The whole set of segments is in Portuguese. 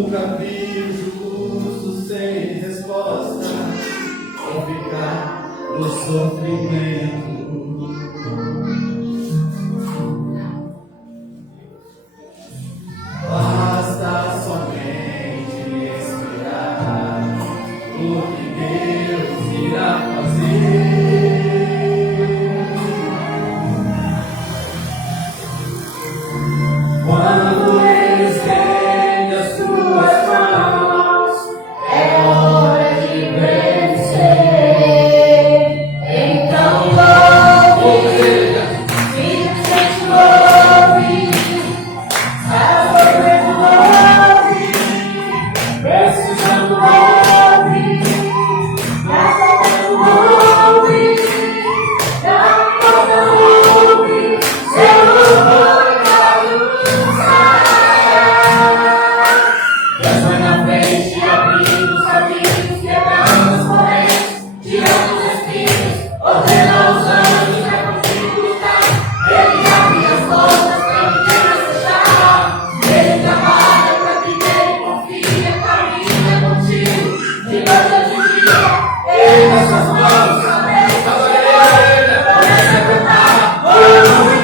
Nunca vi o justo sem resposta, ou ficar no sofrimento. Basta somente esperar o que Deus irá fazer. Quando Ele estende as suas mãos, é hora de vencer. Então louve, simplesmente louve, adorando louve, precisando louve, nascendo louve, da porta louve, seu louvor. Deus vai na frente, abrindo os caminhos, quebrando as correntes, tirando os espinhos, ordena os anjos, é contigo lutar. Ele abre as portas pra ninguém mais fechar. Ele trabalha pra quem nele confia, caminha contigo, de noite a de dia. Ele nas suas mãos, começa a cantar. Muito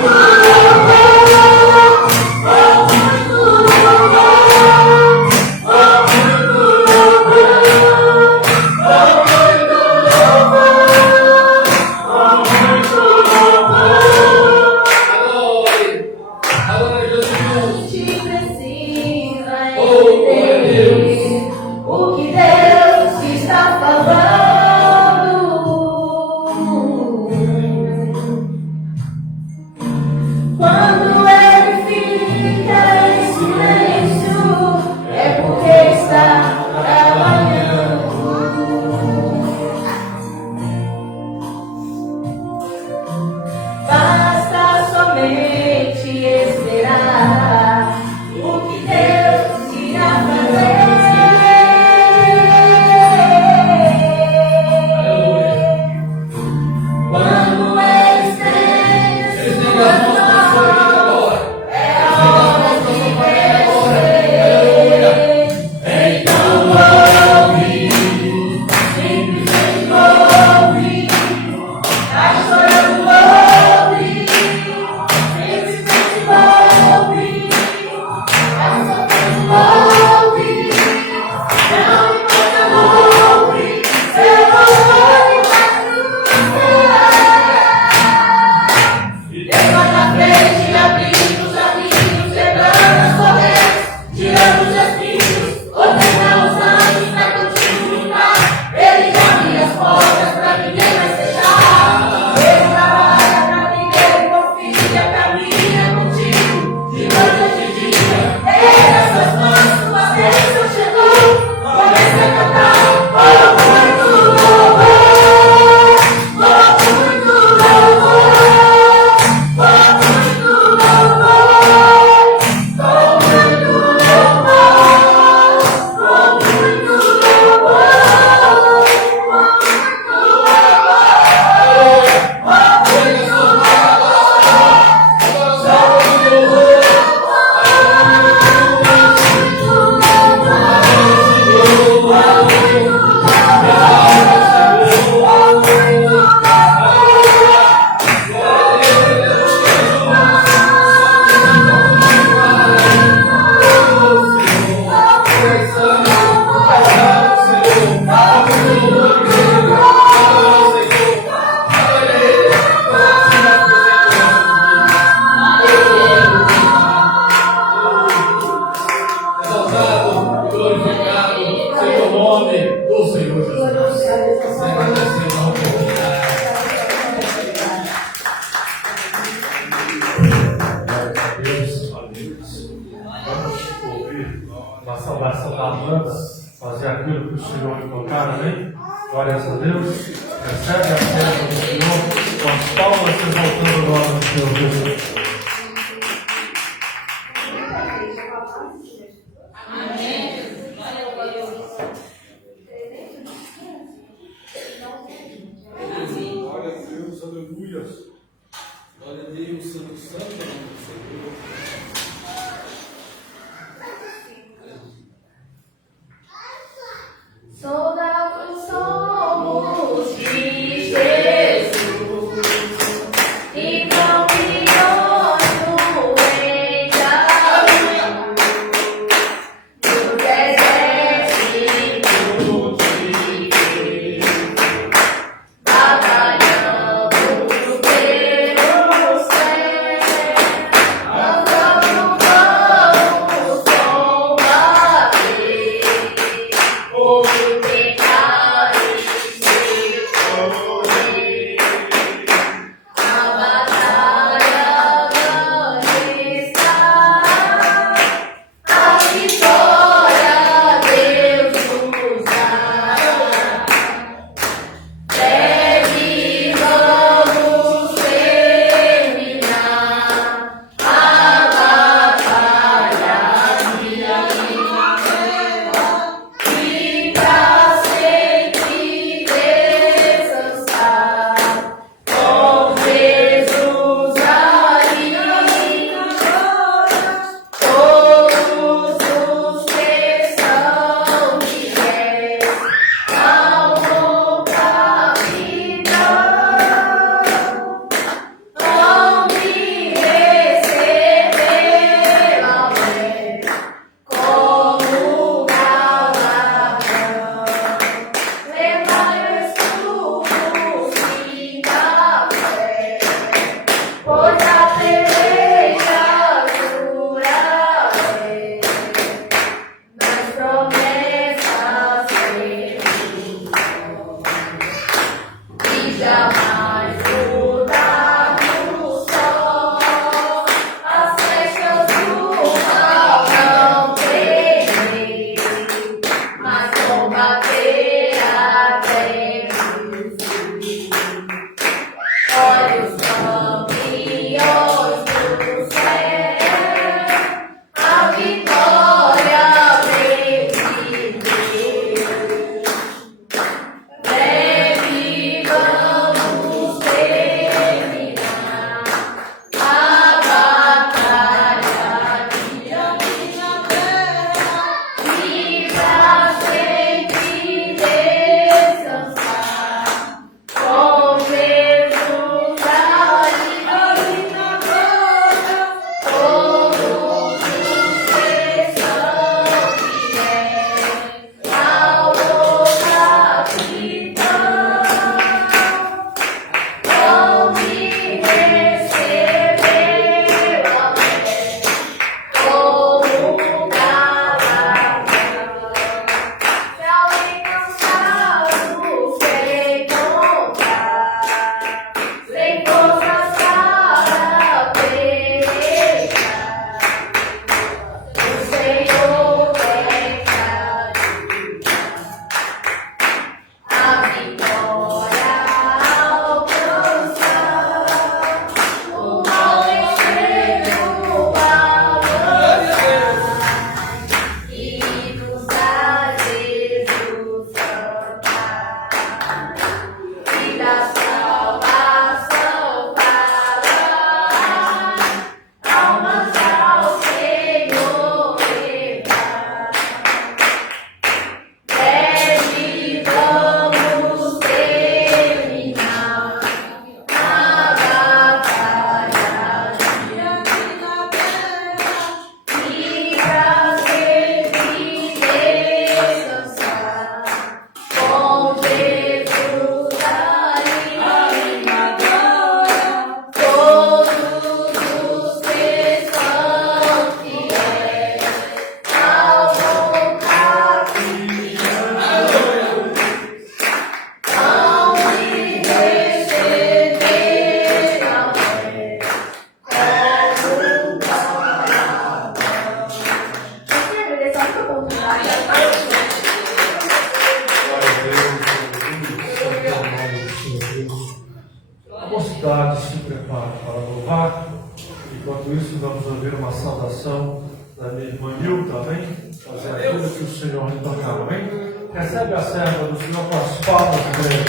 o que Deus está falando. Quando Ele fica em silêncio, é porque está trabalhando. Basta somente esperar o que Deus irá fazer. Quando Ele estende as suas mãos, é hora de vencer. Então louve, simplesmente louve, tá chorando louve, simplesmente louve, tá sofrendo louve, não importa louve, seu louvor vai e Deus vai na frente, abrindo os caminhos, quebrando as correntes, tirando os espinhos, ordena os anjos pra contigo lutar. Ele abre as portas pra ninguém mais fechar. Ele trabalha pra quem nele confia, caminha contigo, de noite a de dia. Ele nas suas mãos, sua bênção chegou. Comece a cantar, muito louvor, muito louvor, muito louvor, muito uma saudação da banda, fazer aquilo que o Senhor me tocar, amém? Glórias a Deus. Recebe a festa do Senhor, com as palmas exaltando o nome do Senhor Jesus. Glória a Deus, aleluia. Glória a Deus, Santo, Santo, Senhor. A mocidade se prepara para louvar. Enquanto isso, vamos ouvir uma saudação da minha irmã Nilton, amém? Fazer aquilo que o Senhor lhe tocava, amém? Recebe a serva do Senhor com as palmas dele.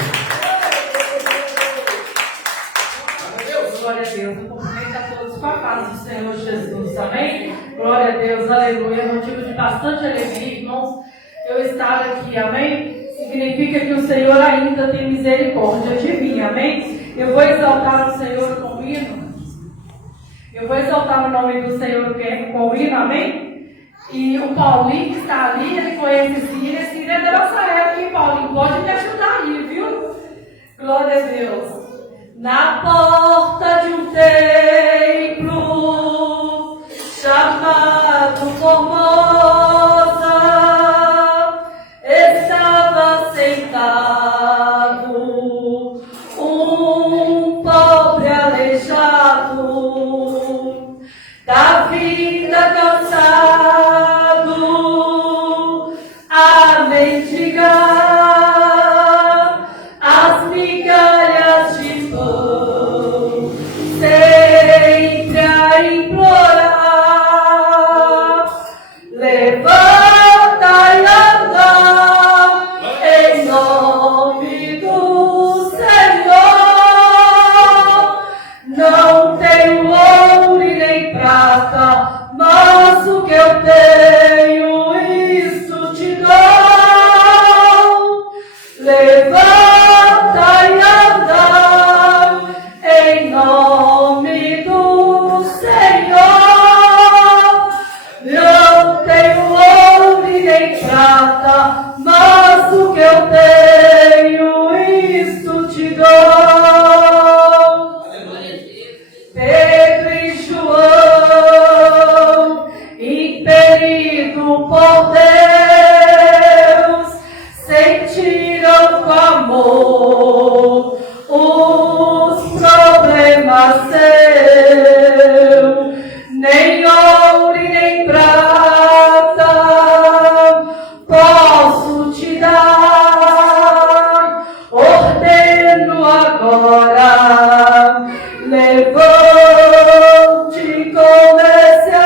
Glória a Deus. Eu cumprimento a todos com a paz do Senhor Jesus, amém? Glória a Deus, aleluia. É motivo de bastante alegria, irmãos, eu estar aqui, amém? Significa que o Senhor ainda tem misericórdia de mim, amém? Eu vou exaltar o Senhor com hino. Eu vou exaltar o nome do Senhor com hino, amém? E o Paulinho que está ali, ele conhece Síria. Síria é da nossa época, hein, Paulinho? Pode me ajudar aí, viu? Glória a Deus. Na porta de um templo chamado Formosa, estava sentado um pobre aleijado, da vida cansado, a mendigar as migalhas de pão, sempre a implorar. Levanta e anda em nome do Senhor. Não tenho ouro e nem prata, mas o que eu tenho, isso te dou. Levanta e anda em nome do Senhor. Não tenho ouro e nem prata, mas o que eu tenho, isso te dou. Pedro e João, impelido por Deus, sentiram com amor os problemas seus. Nem ouro e nem prata posso te dar, ordeno agora, levante e comece a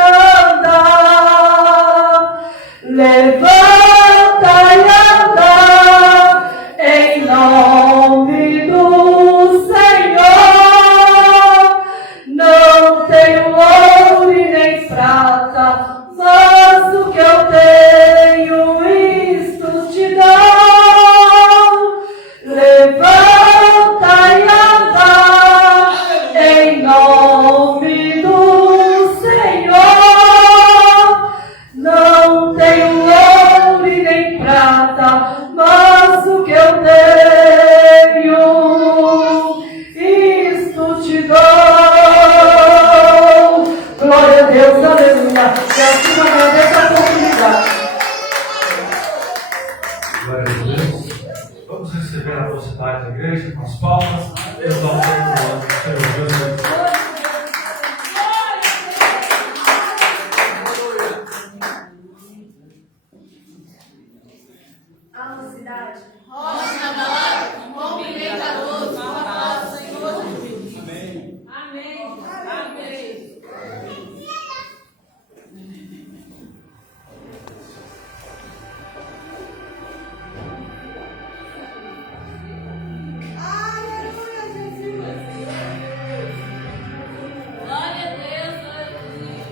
andar. Levanta e anda em nome do Senhor. Não tenho ouro e nem prata, mas o que eu tenho, isto te dou. Levanta e anda em nome do Senhor. Não tenho ouro e nem prata, mas o que eu tenho, isto te dou. Glória a Deus, aleluia. E assim eu agradeço a oportunidade. Glória a Deus. Vamos receber a mocidade da igreja com as palmas. Exaltando o nome do Senhor Jesus. A mocidade. Rocha balada, cumprimenta a todos com a paz do Senhor Jesus. Amém. Amém. Glória a Deus, glória a Deus.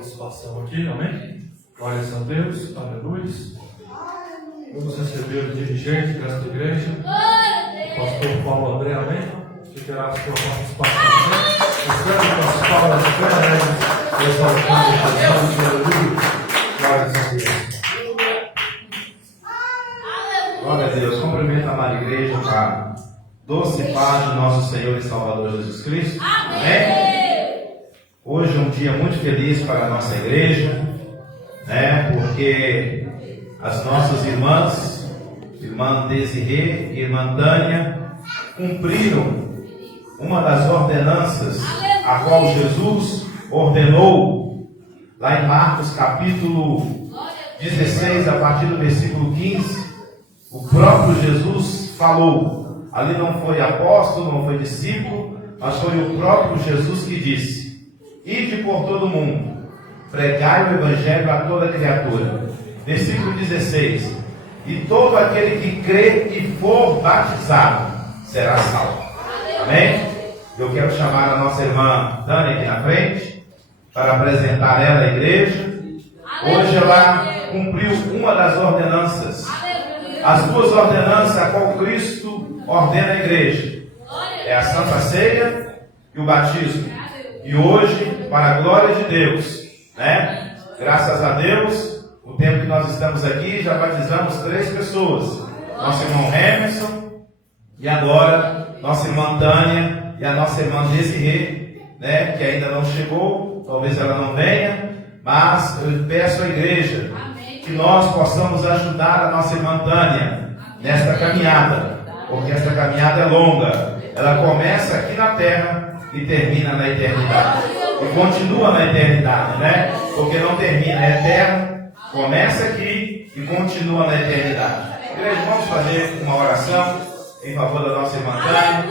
participação aqui, amém? Glórias a Deus, aleluia. Vamos receber o dirigente desta igreja, o pastor Paulo André, amém? Que terá a sua participação, amém? Recebe com as palavras bem exaltando Jesus, aleluia. Glórias a Deus. Glória a Deus. Cumprimento a amada igreja com a doce paz de nosso Senhor e Salvador Jesus Cristo. Amém? Hoje é um dia muito feliz para a nossa igreja, né? Porque as nossas irmãs, irmã Desirê e irmã Tânia, cumpriram uma das ordenanças a qual Jesus ordenou lá em Marcos capítulo 16, a partir do versículo 15. O próprio Jesus falou. Ali não foi apóstolo, não foi discípulo, mas foi o próprio Jesus que disse: ide por todo o mundo, pregai o evangelho a toda criatura. Versículo 16: e todo aquele que crê e for batizado será salvo. Amém? Eu quero chamar a nossa irmã Tânia aqui na frente para apresentar ela à igreja. Hoje ela cumpriu uma das ordenanças, as duas ordenanças a qual Cristo ordena a igreja: é a Santa Ceia e o batismo. E hoje, para a glória de Deus, né? Graças a Deus, o tempo que nós estamos aqui, já batizamos 3 pessoas: nosso irmão Emerson, e agora nossa irmã Tânia e a nossa irmã Desirê, né? Que ainda não chegou, talvez ela não venha, mas eu peço à igreja que nós possamos ajudar a nossa irmã Tânia nesta caminhada, porque esta caminhada é longa. Ela começa aqui na terra e termina na eternidade, e continua na eternidade, né? Porque não termina, é eterno, começa aqui e continua na eternidade. Igreja, vamos fazer uma oração em favor da nossa irmã Tânia.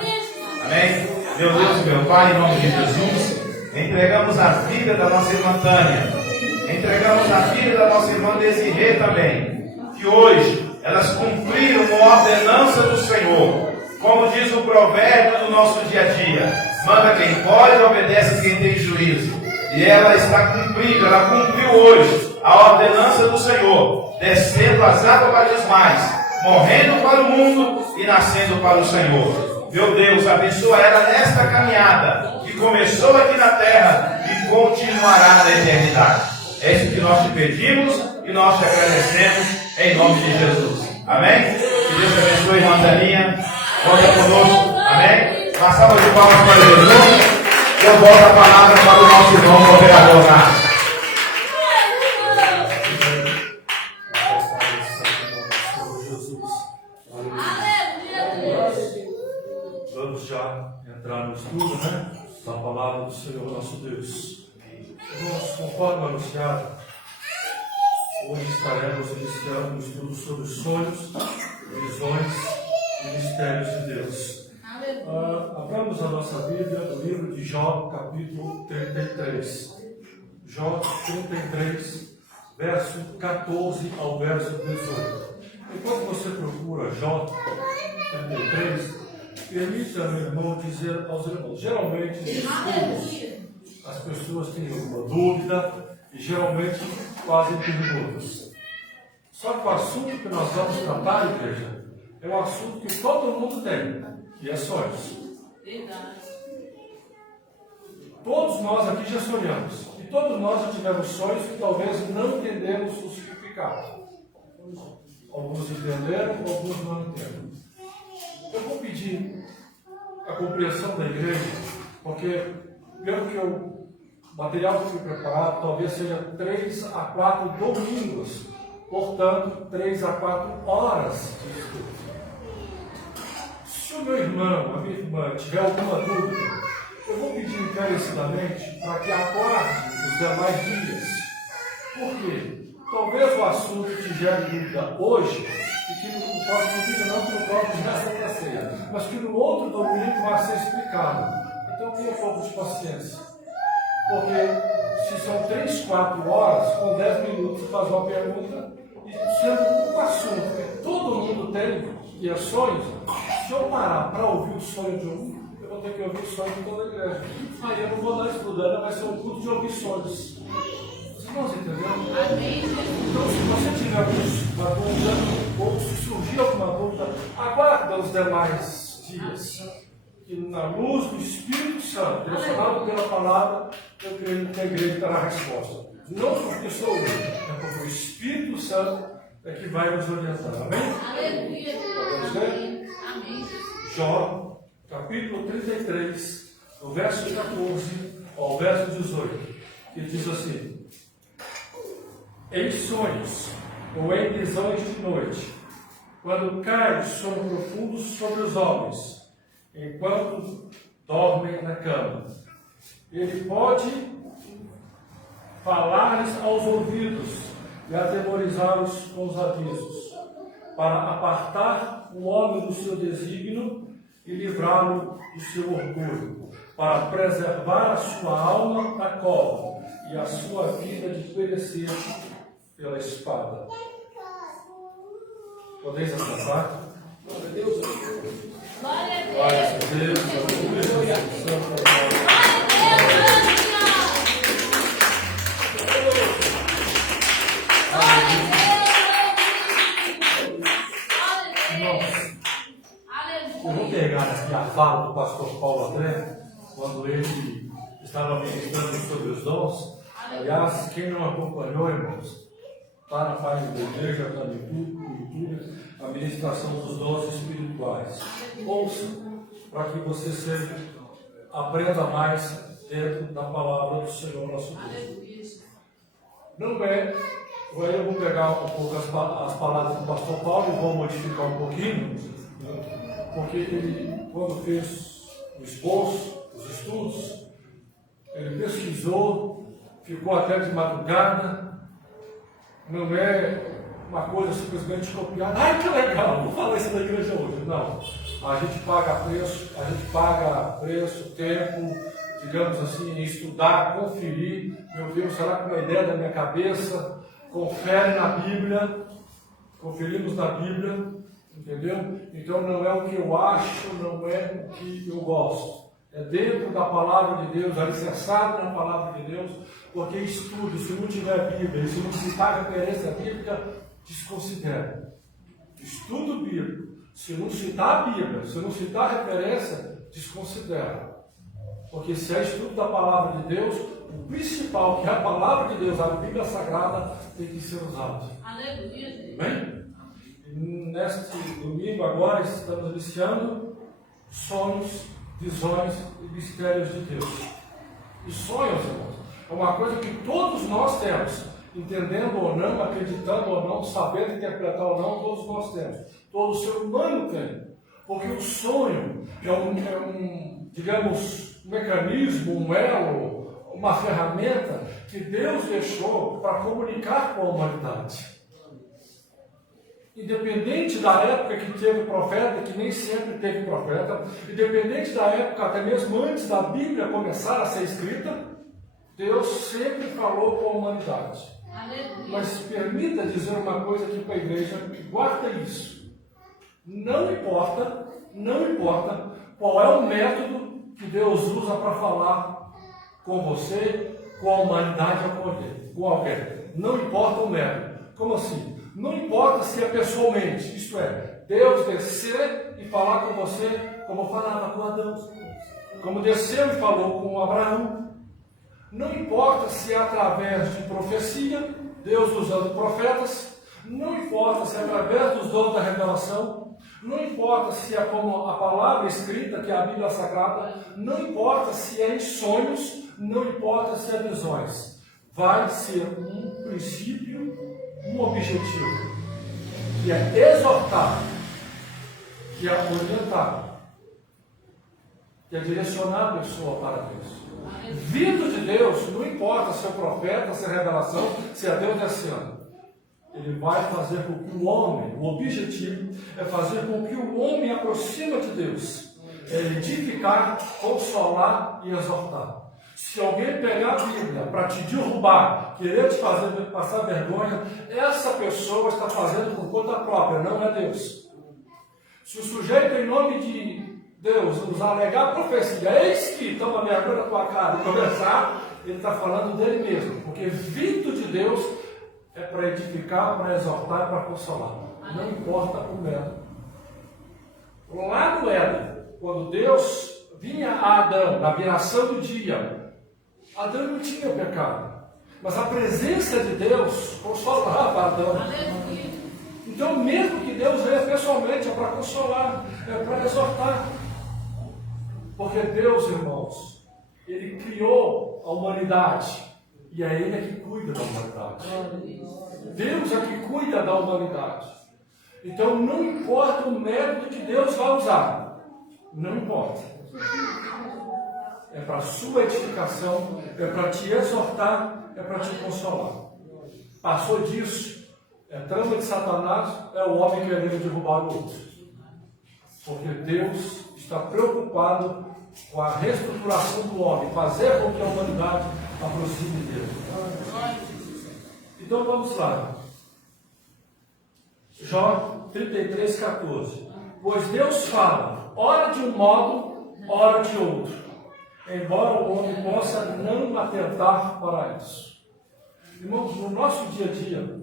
Amém? Meu Deus e meu Pai, em nome de Jesus, entregamos a vida da nossa irmã Tânia, entregamos a vida da nossa irmã Desirê também, que hoje elas cumpriram uma ordenança do Senhor. Como diz o provérbio do nosso dia a dia: manda quem pode e obedece quem tem juízo. E ela está cumprindo, ela cumpriu hoje a ordenança do Senhor, descendo as águas batismais, morrendo para o mundo e nascendo para o Senhor. Meu Deus, abençoa ela nesta caminhada que começou aqui na terra e continuará na eternidade. É isso que nós te pedimos e nós te agradecemos em nome de Jesus. Amém? Que Deus te abençoe, irmã Daninha. Volta conosco. Amém? Uma salva de palmas para Jesus. Eu volto a palavra para o nosso irmão cooperador Nardo. Vamos já entrar no estudo, né? Da palavra do Senhor nosso Deus. Irmãos, conforme anunciado, hoje estaremos iniciando um estudo sobre sonhos, visões e mistérios de Deus. Abramos a nossa Bíblia no livro de Jó, capítulo 33. Jó 33, verso 14 ao verso 18. Enquanto você procura Jó 33, permita, meu irmão, dizer aos irmãos: geralmente, nos estudos, as pessoas têm alguma dúvida e geralmente fazem perguntas. Só que o assunto que nós vamos tratar, igreja, é um assunto que todo mundo tem, e é sonhos. Todos nós aqui já sonhamos, e todos nós já tivemos sonhos que talvez não entendemos o significado. Alguns entenderam, alguns não entenderam. Eu vou pedir a compreensão da igreja, porque pelo que o material que foi preparado, talvez seja 3 a 4 domingos, portanto 3 a 4 horas de estudo. Se o meu irmão, a minha irmã, tiver alguma dúvida, eu vou pedir encarecidamente para que aguarde os demais dias. Por quê? Talvez o assunto te gere dúvida hoje, e que no próximo vídeo, não que no próximo já Santa Ceia, mas que no outro domingo vai ser explicado. Então tenha um pouco de paciência. Porque se são 3, 4 horas, com 10 minutos você faz uma pergunta, e sendo um assunto que todo mundo tem, que é sonhos, se eu parar para ouvir o sonho de um, eu vou ter que ouvir o sonho de toda a igreja. Aí eu não vou lá estudando, vai ser um culto de ouvir sonhos. irmãos entenderam? Então, se você tiver uma dúvida, ou se surgir alguma dúvida, aguarda os demais dias. Que na luz do Espírito Santo, direcionado pela palavra, eu creio que a igreja terá a resposta. Não porque sou eu, é porque o Espírito Santo é que vai nos orientar. Amém? Vamos ver? Jó, capítulo 33, no verso 14 ao verso 18, que diz assim: em sonhos ou em visões de noite, quando cai o sono profundo sobre os homens, enquanto dormem na cama, ele pode falar-lhes aos ouvidos e atemorizá-los com os avisos, para apartar o homem do seu desígnio e livrá-lo do seu orgulho, para preservar a sua alma da cova e a sua vida de perecer pela espada. Podeis acessar? Glória a Deus. Glória a Deus. Aleluia. Eu vou pegar aqui a fala do pastor Paulo André, quando ele estava ministrando sobre os dons. Aliás, quem não acompanhou, irmãos, está na página da igreja, está no YouTube, a ministração dos dons espirituais. Ouça, para que você aprenda mais dentro da palavra do Senhor nosso Deus. Não é, eu vou pegar um pouco as palavras do pastor Paulo e vou modificar um pouquinho, porque ele, quando fez o esboço, os estudos, ele pesquisou, ficou até de madrugada. Não é uma coisa simplesmente copiada. Ai, que legal, vou falar isso na igreja hoje. Não. A gente paga preço, tempo, digamos assim, em estudar, conferir. Meu Deus, será que uma ideia da minha cabeça? Confere na Bíblia. Conferimos na Bíblia, entendeu? Então não é o que eu acho, não é o que eu gosto. É dentro da palavra de Deus, alicerçado na palavra de Deus, porque estudo, se não tiver Bíblia, se não citar referência bíblica, desconsidera. Estudo bíblico, se não citar a Bíblia, se não citar referência, desconsidera. Porque se é estudo da palavra de Deus, o principal, que é a palavra de Deus, a Bíblia Sagrada, tem que ser usado. Aleluia. Amém? E neste domingo agora estamos iniciando sonhos, visões e mistérios de Deus. E sonhos, irmãos, é uma coisa que todos nós temos, entendendo ou não, acreditando ou não, sabendo interpretar ou não, todos nós temos. Todo ser humano tem. Porque o sonho é um digamos, um mecanismo, um elo, uma ferramenta que Deus deixou para comunicar com a humanidade. Independente da época que teve profeta, que nem sempre teve profeta, independente da época, até mesmo antes da Bíblia começar a ser escrita, Deus sempre falou com a humanidade. Aleluia. Mas permita dizer uma coisa aqui para a igreja, guarda isso. Não importa qual é o método que Deus usa para falar com você, com a humanidade ou com alguém. Não importa o método. Como assim? Não importa se é pessoalmente, isto é, Deus descer e falar com você como falava com Adão, como desceu e falou com Abraão. Não importa se é através de profecia, Deus usando profetas, não importa se é através dos dons da revelação, não importa se é como a palavra escrita, que é a Bíblia Sagrada, não importa se é em sonhos, não importa se é visões. Vai ser um princípio, um objetivo, que é exortar, que é orientar, que é direcionar a pessoa para Deus. Vindo de Deus, não importa se é profeta, se é revelação, se é Deus descendo. Ele vai fazer com que o homem, o objetivo é fazer com que o homem aproxime de Deus, é edificar, consolar e exortar. Se alguém pegar a Bíblia para te derrubar, querer te fazer passar vergonha, essa pessoa está fazendo por conta própria, não é Deus. Se o sujeito, em nome de Deus, nos alegar profecia, eis que toma vergonha na tua cara e começar, ele está falando dele mesmo, porque vindo de Deus é para edificar, para exortar, para consolar. Não importa o método. Lá no Éden, quando Deus vinha a Adão, na viração do dia, Adão não tinha pecado, mas a presença de Deus consolava Adão. Então, mesmo que Deus venha pessoalmente, é para consolar, é para exortar. Porque Deus, irmãos, Ele criou a humanidade e é Ele que cuida da humanidade. Deus é que cuida da humanidade. Então, não importa o método que Deus vai usar, não importa. É para a sua edificação, é para te exortar, é para te consolar. Passou disso, é trama de Satanás, é o homem querendo derrubar o outro. Porque Deus está preocupado com a reestruturação do homem, fazer com que a humanidade aproxime dele. Então vamos lá. Jó 33:14. Pois Deus fala, ora de um modo, ora de outro, embora o homem possa não atentar para isso. Irmãos, no nosso dia a dia,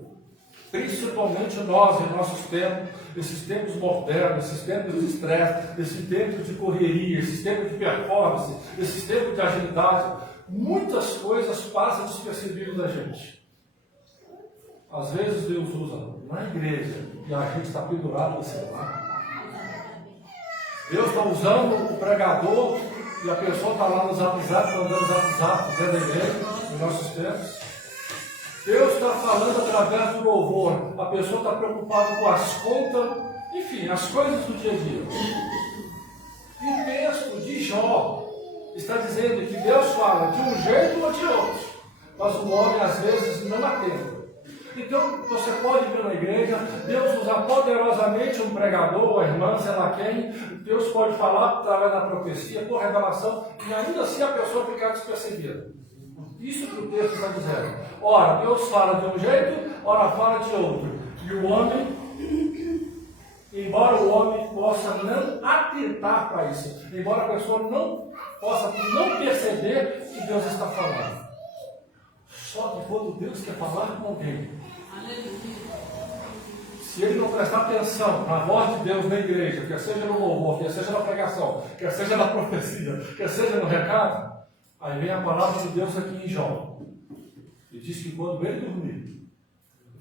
principalmente nós, em nossos tempos, esses tempos modernos, esses tempos de estresse, esses tempos de correria, esses tempos de performance, esses tempos de agilidade, muitas coisas passam despercebidas da gente. Às vezes Deus usa na igreja e a gente está pendurado no celular. Deus está usando o pregador e a pessoa está lá no zap, mandando zap dentro da igreja, nos nossos tempos. Deus está falando através do louvor, a pessoa está preocupada com as contas, enfim, as coisas do dia a dia. E o texto de Jó está dizendo que Deus fala de um jeito ou de outro, mas o homem às vezes não atende. Então você pode vir na igreja, Deus usar poderosamente um pregador, a irmã, sei lá quem, Deus pode falar através da profecia, por revelação, e ainda assim a pessoa ficar despercebida. Isso que o texto está dizendo. Ora, Deus fala de um jeito, ora fala de outro. E o homem, embora o homem possa não atentar para isso, embora a pessoa não possa não perceber que Deus está falando. Só que quando Deus quer falar com alguém, se ele não prestar atenção na voz de Deus na igreja, quer seja no louvor, quer seja na pregação, quer seja na profecia, quer seja no recado, aí vem a palavra de Deus aqui em Jó. E diz que quando ele dormir,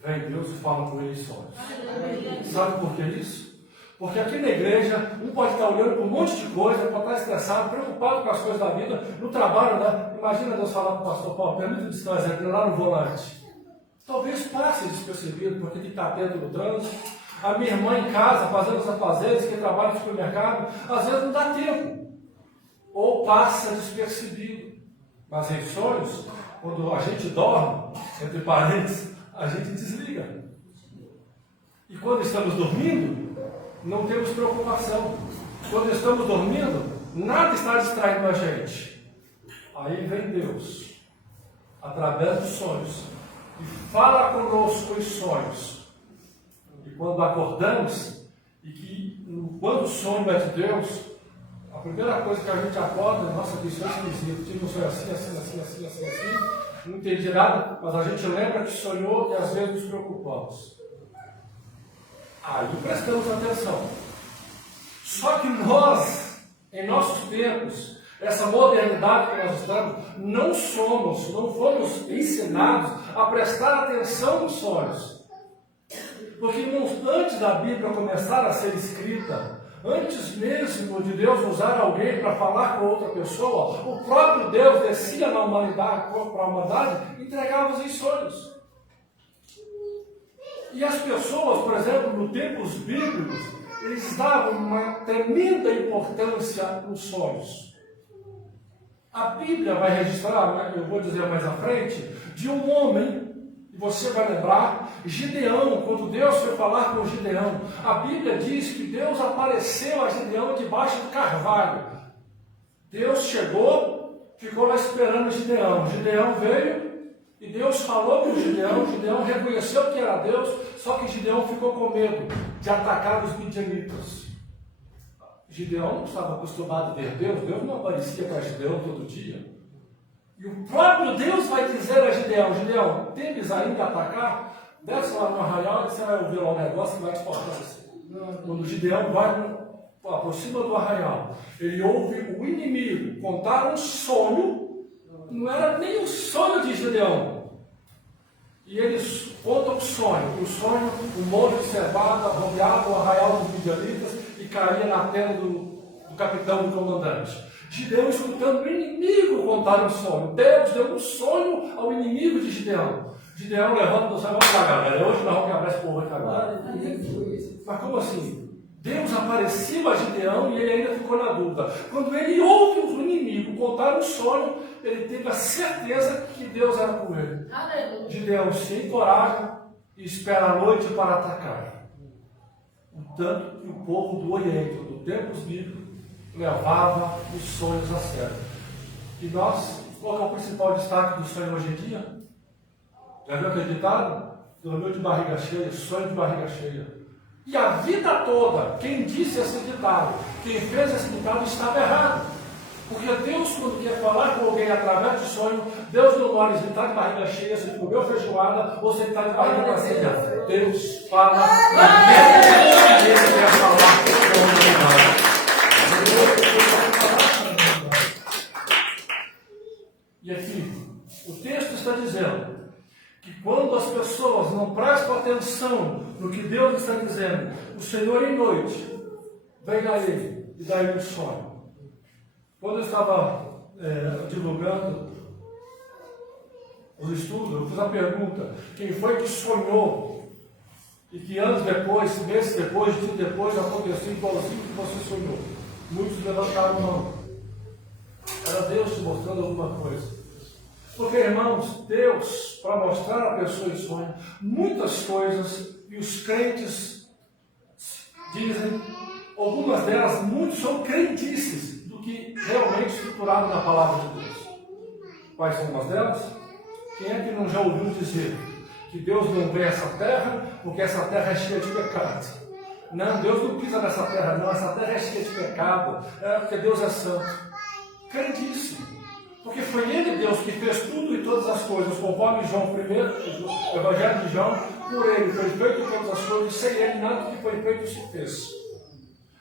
vem Deus e fala com ele em sonhos. Sabe por que isso? Porque aqui na igreja, um pode estar olhando para um monte de coisa, pode estar estressado, preocupado com as coisas da vida, no trabalho, né? Imagina Deus falar para o pastor Paulo, permita-me citar um exemplo, lá no volante. Talvez passe despercebido, porque tem que estar atento no trânsito. A minha irmã em casa, fazendo os afazeres, que trabalha no supermercado, às vezes não dá tempo. Ou passa despercebido. Mas em sonhos, quando a gente dorme, entre parênteses, a gente desliga. E quando estamos dormindo, não temos preocupação. Quando estamos dormindo, nada está distraindo a gente. Aí vem Deus, através dos sonhos, e fala conosco os sonhos. E quando acordamos, e que quando o sonho é de Deus, a primeira coisa que a gente acorda, nossa, que sonho esquisito, tive um sonho assim, não entendi nada, mas a gente lembra que sonhou e às vezes nos preocupamos. Aí prestamos atenção. Só que nós, em nossos tempos, essa modernidade que nós estamos, não fomos ensinados a prestar atenção nos sonhos. Porque, irmãos, antes da Bíblia começar a ser escrita, antes mesmo de Deus usar alguém para falar com outra pessoa, o próprio Deus descia na humanidade, para a humanidade, e entregava os sonhos. E as pessoas, por exemplo, nos tempos bíblicos, eles davam uma tremenda importância nos sonhos. A Bíblia vai registrar, eu vou dizer mais à frente, de um homem, e você vai lembrar, Gideão, quando Deus foi falar com Gideão, a Bíblia diz que Deus apareceu a Gideão debaixo do carvalho. Deus chegou, ficou lá esperando Gideão. Gideão veio e Deus falou com Gideão. Gideão reconheceu que era Deus, só que Gideão ficou com medo de atacar os midianitas. Gideão não estava acostumado a ver Deus, Deus não aparecia para Gideão todo dia. E o próprio Deus vai dizer a Gideão: Gideão, temes ainda atacar? Desce lá no arraial e você vai ouvir lá um negócio que vai te cortar você. Quando Gideão vai por cima do arraial, ele ouve o inimigo contar um sonho, não era nem o sonho de Gideão. E eles contam o sonho, um molho de cevada rodeava o arraial dos midianitas e caía na tela do capitão, do comandante. Gideão escutando o inimigo contar um sonho. Deus deu um sonho ao inimigo de Gideão. Gideão levanta do céu: vamos lá, galera, hoje nós vamos quebrar esse povo aqui agora. Mas como assim? Deus apareceu a Gideão e ele ainda ficou na dúvida. Quando ele ouve o inimigo contar um sonho, ele teve a certeza que Deus era com ele. Gideão se encoraja e espera a noite para atacar. Tanto que o povo do Oriente, do tempos bíblicos, levava os sonhos a sério. E nós, qual é o principal destaque do sonho hoje em dia? Já viu aquele ditado? Dormiu de barriga cheia, sonho de barriga cheia. E a vida toda, quem disse esse ditado, quem fez esse ditado, estava errado. Porque Deus, quando quer falar com alguém através de sonho, Deus não olha se está de barriga cheia, se comeu feijoada ou se está de barriga vazia. Deus fala na mente que Ele quer falar com o E aqui, o texto está dizendo que quando as pessoas não prestam atenção no que Deus está dizendo, o Senhor em noite vem a ele e dá ele um sonho. Quando eu estava divulgando os estudos, eu fiz a pergunta: quem foi que sonhou e que anos depois, meses depois, dias depois, aconteceu igualzinho que você sonhou? Muitos levantaram a mão. Era Deus te mostrando alguma coisa. Porque, irmãos, Deus, para mostrar a pessoa em sonho muitas coisas, e os crentes dizem, algumas delas, muitos são crentices do que realmente estruturado na palavra de Deus. Quais são umas delas? Quem é que não já ouviu dizer que Deus não vê essa terra porque essa terra é cheia de pecado? Não, Deus não pisa nessa terra, não, essa terra é cheia de pecado, porque Deus é santo. Crentice. Porque foi Ele, Deus, que fez tudo e todas as coisas, conforme João 1, o Evangelho de João, por Ele foi feito todas as coisas, sem Ele nada que foi feito se fez.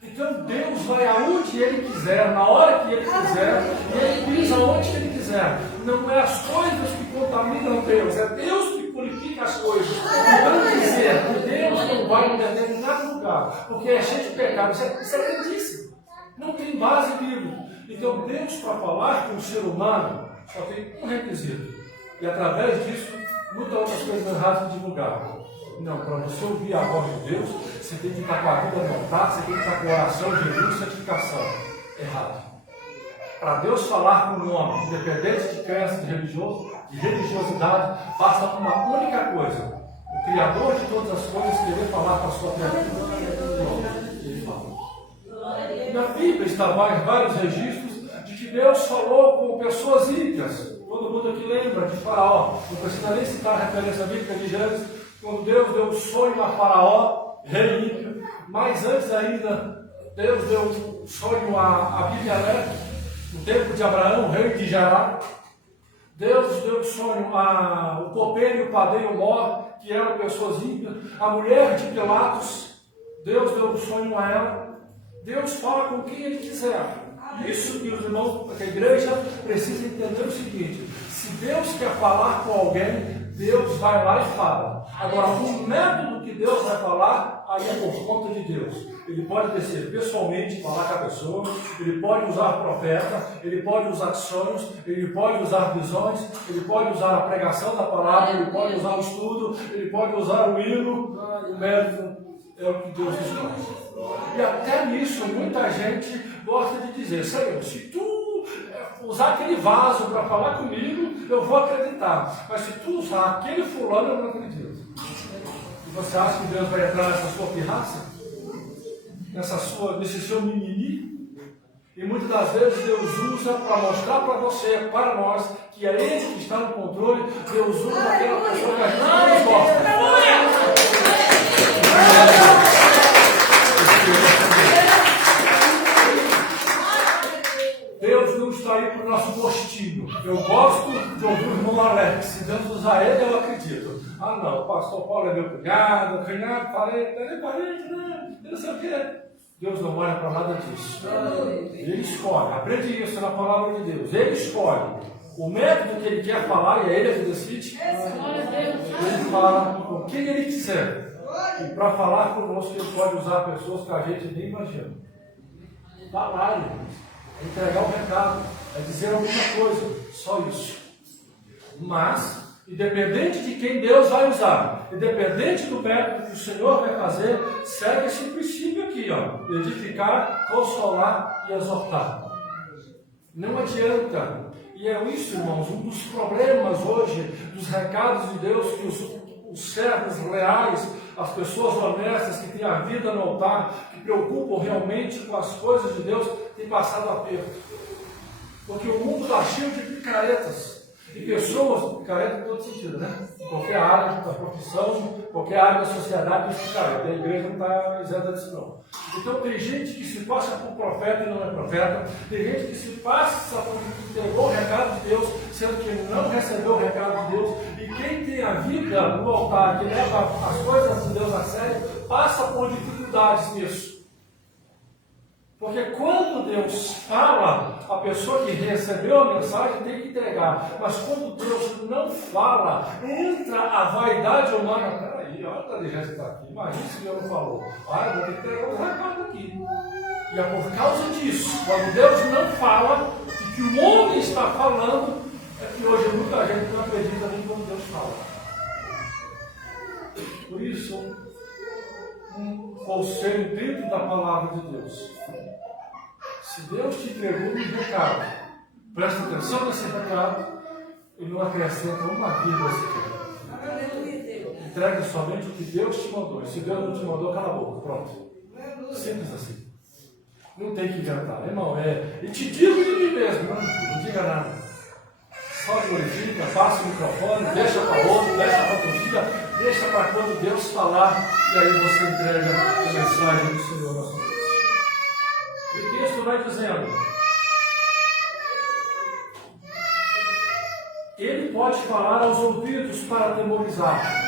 Então Deus vai aonde Ele quiser, na hora que Ele quiser, e Ele pisa aonde Ele quiser. Não é as coisas que contaminam Deus, é Deus que purifica as coisas. Então dizer que Deus não vai em determinado lugar, porque é cheio de pecado, isso é crendice. Não tem base bíblica. Então Deus, para falar com o ser humano, só tem um requisito. E através disso, muitas outras coisas erradas de divulgar. Não, para você ouvir a voz de Deus, você tem que estar com a vida montada, você tem que estar com oração, jejum e santificação. Errado. Para Deus falar com um homem, independente de crença, de religiosidade, basta uma única coisa. O Criador de todas as coisas querer falar com a sua criatura. Ele fala. Na Bíblia está vários registros de que Deus falou com pessoas ímpias. Todo mundo aqui lembra de Faraó. Não precisa nem citar a referência bíblica de Gênesis, quando Deus deu um sonho a Faraó, rei ímpio. Mas antes ainda, Deus deu um sonho a Abimeleque, no tempo de Abraão, rei de Gerar. Deus deu um sonho ao copeiro e o padeiro Mor, que eram pessoas ímpias. A mulher de Pilatos, Deus deu um sonho a ela. Deus fala com quem Ele quiser. Isso que os irmãos, que a igreja precisa entender o seguinte: se Deus quer falar com alguém, Deus vai lá e fala. Agora, o método que Deus vai falar, aí é por conta de Deus. Ele pode descer pessoalmente, falar com a pessoa, Ele pode usar profeta, Ele pode usar sonhos, Ele pode usar visões, Ele pode usar a pregação da palavra, Ele pode usar o estudo, Ele pode usar o hino. O método é o que Deus escolhe. E até nisso muita gente gosta de dizer: Senhor, se tu usar aquele vaso para falar comigo, eu vou acreditar. Mas se tu usar aquele fulano, eu não acredito. E você acha que Deus vai entrar nessa sua pirraça? Nesse seu mimimi? E muitas das vezes Deus usa para mostrar para você, para nós, que é Ele que está no controle. Deus usa aquela pessoa que a gente não gosta. Deus não está aí para o nosso gostinho. Eu gosto de ouvir o irmão Alex. Se Deus usar ele, eu acredito. Ah, não, o pastor Paulo é meu cunhado, parente, ele é parente, né? Eu não sei o quê. Deus não olha para nada disso. Ele escolhe. Aprende isso na palavra de Deus. Ele escolhe o método que ele quer falar, e é ele que decide. Ele fala com quem ele quiser. E para falar conosco, ele pode usar pessoas que a gente nem imagina. Falar, é entregar o recado, é dizer alguma coisa, só isso. Mas, independente de quem Deus vai usar, independente do método que o Senhor vai fazer, segue esse princípio aqui, ó: edificar, consolar e exortar. Não adianta. E é isso, irmãos, um dos problemas hoje dos recados de Deus que os servos leais, as pessoas honestas que têm a vida no altar, que preocupam realmente com as coisas de Deus, têm passado aperto. Porque o mundo está cheio de picaretas. E pessoas, picareta em todo sentido, né? Em qualquer área da profissão, qualquer área da sociedade, tem picareta. A igreja não está isenta disso, não. Então tem gente que se passa por profeta e não é profeta. Tem gente que se passa por que entregou o recado de Deus, sendo que não recebeu o recado de Deus. E quem tem a vida no altar, que leva as coisas de Deus a sério, passa por dificuldades nisso. Porque quando Deus fala, a pessoa que recebeu a mensagem tem que entregar. Mas quando Deus não fala, entra a vaidade humana. Peraí, olha a inteligência que está aqui. Imagina se Deus não falou. Ah, eu vou ter que entregar o recado aqui. E é por causa disso, quando Deus não fala, e que o homem está falando, é que hoje muita gente não acredita nem quando Deus fala. Por isso, um conselho dentro da palavra de Deus: se Deus te entregou um recado, presta atenção nesse recado e não acrescenta uma vírgula sequer. Entregue somente o que Deus te mandou. E se Deus não te mandou, cala a boca. Pronto. Simples assim. Não tem que inventar. Irmão, e te digo de mim mesmo, não diga nada. Só glorifica, passa o microfone, deixa para outro, deixa para outro dia, deixa para quando Deus falar, e aí você entrega a mensagem do Senhor nosso Deus. E o texto vai dizendo: ele pode falar aos ouvidos para atemorizar.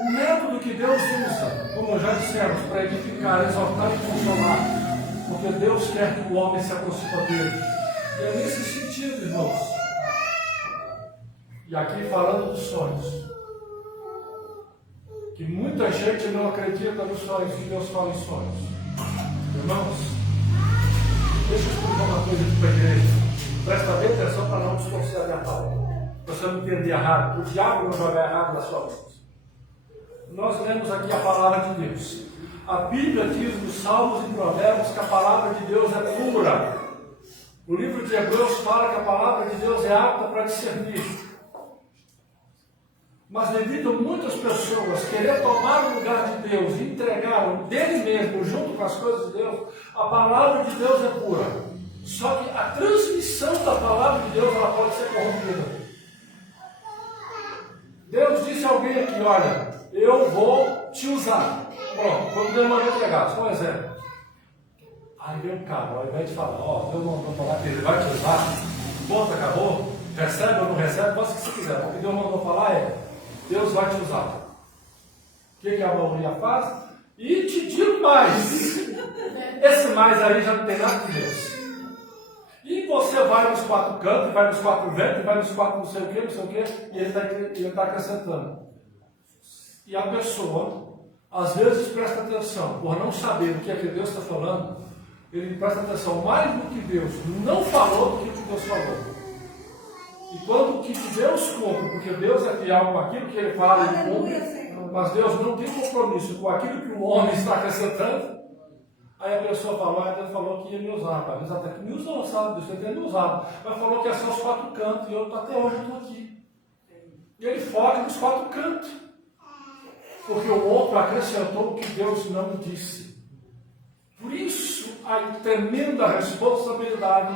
O método que Deus usa, como já dissemos, para edificar, exaltar e consolar, porque Deus quer que o homem se aproxime dele. E é nesse sentido, irmãos. E aqui falando dos sonhos, que muita gente não acredita nos sonhos, que Deus fala em sonhos. Irmãos, deixa eu explicar uma coisa aqui para a igreja. Presta bem atenção para não distorcer a minha palavra. Para você não entender errado. O diabo não jogar errado na sua mente. Nós lemos aqui a palavra de Deus. A Bíblia diz nos Salmos e Provérbios que a palavra de Deus é pura. O livro de Hebreus fala que a palavra de Deus é apta para discernir. Mas devido a muitas pessoas querer tomar o lugar de Deus e entregar dele mesmo junto com as coisas de Deus, a palavra de Deus é pura. Só que a transmissão da palavra de Deus ela pode ser corrompida. Deus disse a alguém aqui: olha, eu vou te usar. Pronto, quando Deus mandou entregar, só um exemplo. Aí vem um cara, ao invés de falar: ó, Deus mandou falar que ele vai te usar, ponto, acabou, recebe ou não recebe, faça o que você quiser. O que Deus mandou falar Deus vai te usar. O que a maioria faz? E te digo mais. Esse mais aí já não tem nada de Deus. E você vai nos quatro cantos, vai nos quatro ventos, vai nos quatro não sei o que, e ele está acrescentando. E a pessoa, às vezes, presta atenção, por não saber o que é que Deus está falando, ele presta atenção mais no que Deus não falou do que o que Deus falou. E quando o que Deus cumpre, porque Deus é fiel com aquilo que ele fala, ele cumpre, mas Deus não tem compromisso com aquilo que o homem está acrescentando, aí a pessoa fala: Deus falou que ia me usar, talvez até que me usou, sabe? Deus tem me usado, mas falou que é só os quatro cantos, e eu até hoje estou aqui. E ele foca nos quatro cantos, porque o outro acrescentou o que Deus não disse. Por isso, a tremenda responsabilidade,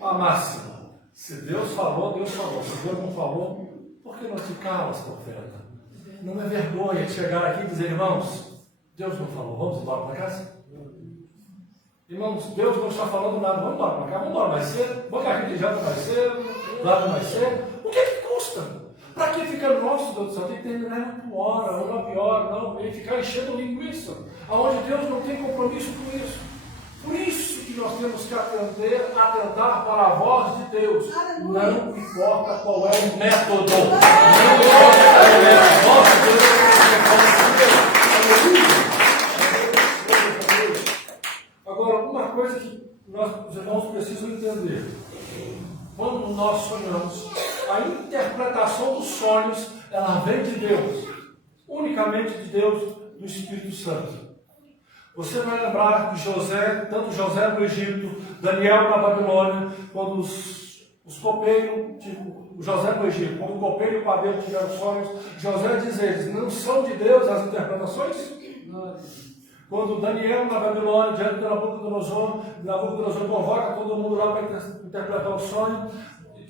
a máxima. Se Deus falou, Deus falou. Se Deus não falou, por que não te calas, profeta? Não é vergonha de chegar aqui e dizer: irmãos, Deus não falou, vamos embora para casa? Irmãos, Deus não está falando nada. Vamos embora para cá, vamos embora mais cedo. Vamos que a gente janta mais cedo, lava mais cedo. O que custa? Para que ficar nosso, Deus do céu? Tem que terminar 8 horas, ou 9 horas, não. E ficar enchendo linguiça. Aonde Deus não tem compromisso com isso. Por isso que nós temos que atentar para a voz de Deus. Não importa qual é o método. Não importa qual é o método. Nossa, Deus, agora, uma coisa que os irmãos precisam entender. Quando nós sonhamos, a interpretação dos sonhos, ela vem de Deus. Unicamente de Deus, do Espírito Santo. Você vai lembrar de José, tanto José no Egito, Daniel na Babilônia, quando os copeiros, tipo José no Egito, quando o copeiro e o padeiro tiveram sonhos, José diz a eles, não são de Deus as interpretações? Quando Daniel na Babilônia, diante de Nabucodonosor convoca todo mundo lá para interpretar o sonho,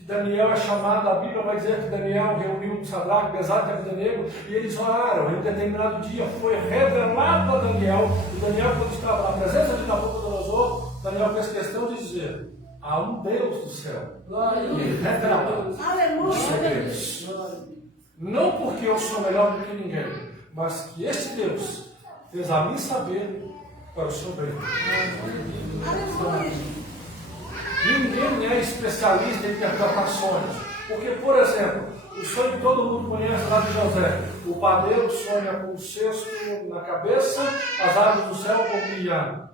Daniel é chamado, a Bíblia vai dizer que Daniel reuniu Sadraque, Mesaque e Abdenego, e eles oraram. Em um determinado dia foi revelado a Daniel, e Daniel, quando estava na presença de Nabucodonosor, Daniel fez questão de dizer, há um Deus do céu, e ele revela os segredos. Não porque eu sou melhor do que ninguém, mas que este Deus fez a mim saber para o seu bem. Ninguém é especialista em interpretar sonhos. Porque, por exemplo, o sonho que todo mundo conhece lá de José. O padeiro sonha com o cesto na cabeça, as aves do céu comiam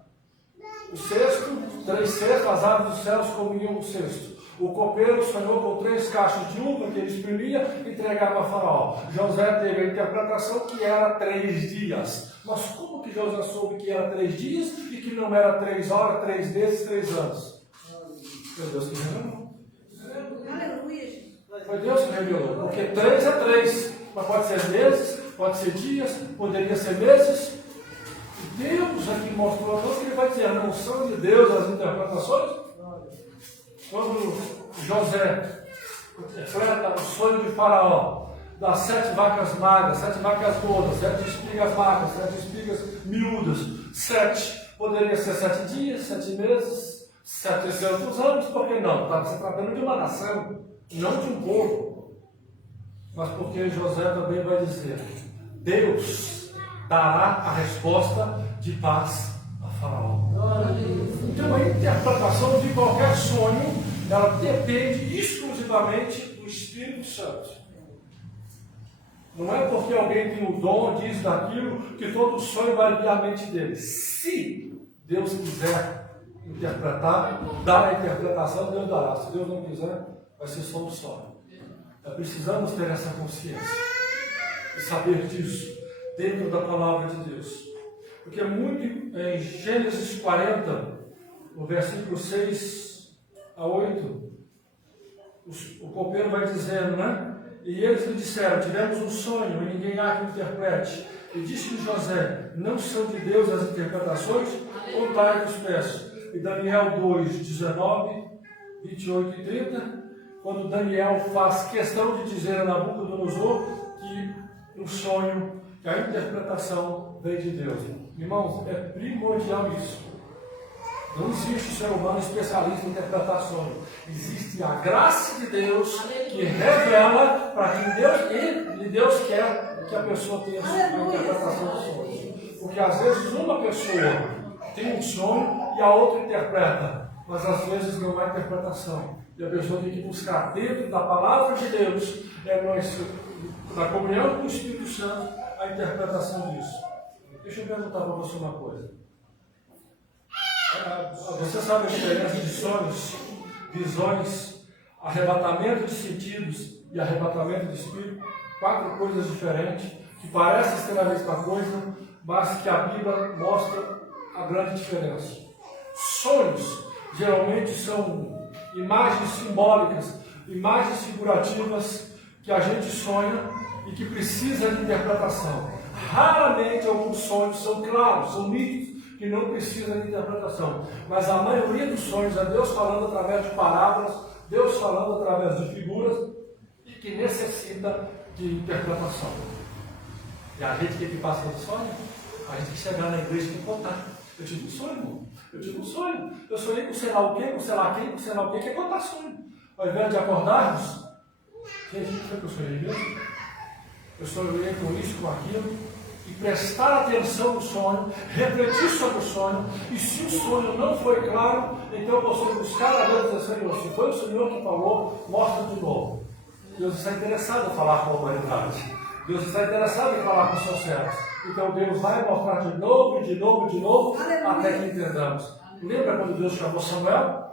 o cesto, 3 cestos, as aves dos céus comiam o cesto. O copeiro sonhou com 3 cachos de uva que ele exprimia e entregava a Faraó. José teve a interpretação que era 3 dias. Mas como que José soube que era 3 dias e que não era 3 horas, 3 meses, 3 anos? Foi Deus que revelou. Foi Deus que revelou. Porque 3 é 3. Mas pode ser meses, pode ser dias, poderia ser meses. Deus aqui mostrou a nós que ele vai dizer, não são de Deus as interpretações? Quando José interpreta o sonho de Faraó, das 7 vacas magras, 7 vacas gordas, 7 espigas magras, 7 espigas miúdas, 7, poderia ser 7 dias, 7 meses, 700 anos, por que não? Está se tratando de uma nação, não de um povo. Mas porque José também vai dizer, Deus dará a resposta de paz a Faraó. Então a interpretação de qualquer sonho, ela depende exclusivamente do Espírito Santo. Não é porque alguém tem o dom, diz daquilo, que todo sonho vai vir à mente dele. Se Deus quiser interpretar, dar a interpretação, Deus dará. Se Deus não quiser, vai ser só um sonho. Nós precisamos ter essa consciência e saber disso dentro da palavra de Deus. Porque muito em Gênesis 40, no versículo 6 a 8, o copeiro vai dizendo, né? E eles lhe disseram, tivemos um sonho e ninguém há que interprete. E disse-lhe José, não são de Deus as interpretações? Contai-vos peço. E Daniel 2, 19, 28 e 30, quando Daniel faz questão de dizer a Nabucodonosor que o sonho, que a interpretação vem de Deus. Irmãos, é primordial isso. Não existe ser humano especialista em interpretar sonhos. Existe a graça de Deus que revela para quem Deus quer que a pessoa tenha a interpretação dos sonhos. Porque às vezes uma pessoa tem um sonho e a outra interpreta, mas às vezes não há interpretação. E a pessoa tem que buscar dentro da palavra de Deus, na comunhão com o Espírito Santo, a interpretação disso. Deixa eu perguntar para você uma coisa. Você sabe a diferença de sonhos, visões, arrebatamento de sentidos e arrebatamento de espírito? 4 coisas diferentes, que parecem ser a mesma coisa, mas que a Bíblia mostra a grande diferença. Sonhos geralmente são imagens simbólicas, imagens figurativas que a gente sonha e que precisa de interpretação. Raramente alguns sonhos são claros, são nítidos, que não precisam de interpretação. Mas a maioria dos sonhos é Deus falando através de parábolas, Deus falando através de figuras e que necessita de interpretação. E a gente que passa pelo sonho, a gente tem que chegar na igreja e contar. Eu tive um sonho, irmão. Eu tive um sonho. Eu sonhei com sei lá o quê, com sei lá quem, com sei lá o quê, que é contar sonho. Ao invés de acordarmos, gente, o que foi que eu sonhei mesmo? Eu sonhei com isso, com aquilo, e prestar atenção no sonho, refletir sobre o sonho, e se o sonho não foi claro, então você buscar a Deus e dizer, Senhor, se foi o Senhor que falou, mostra de novo. Deus está interessado em falar com a humanidade. Deus está interessado em falar com os seus servos. Então Deus vai mostrar de novo, de novo, de novo, até que entendamos. Lembra quando Deus chamou Samuel?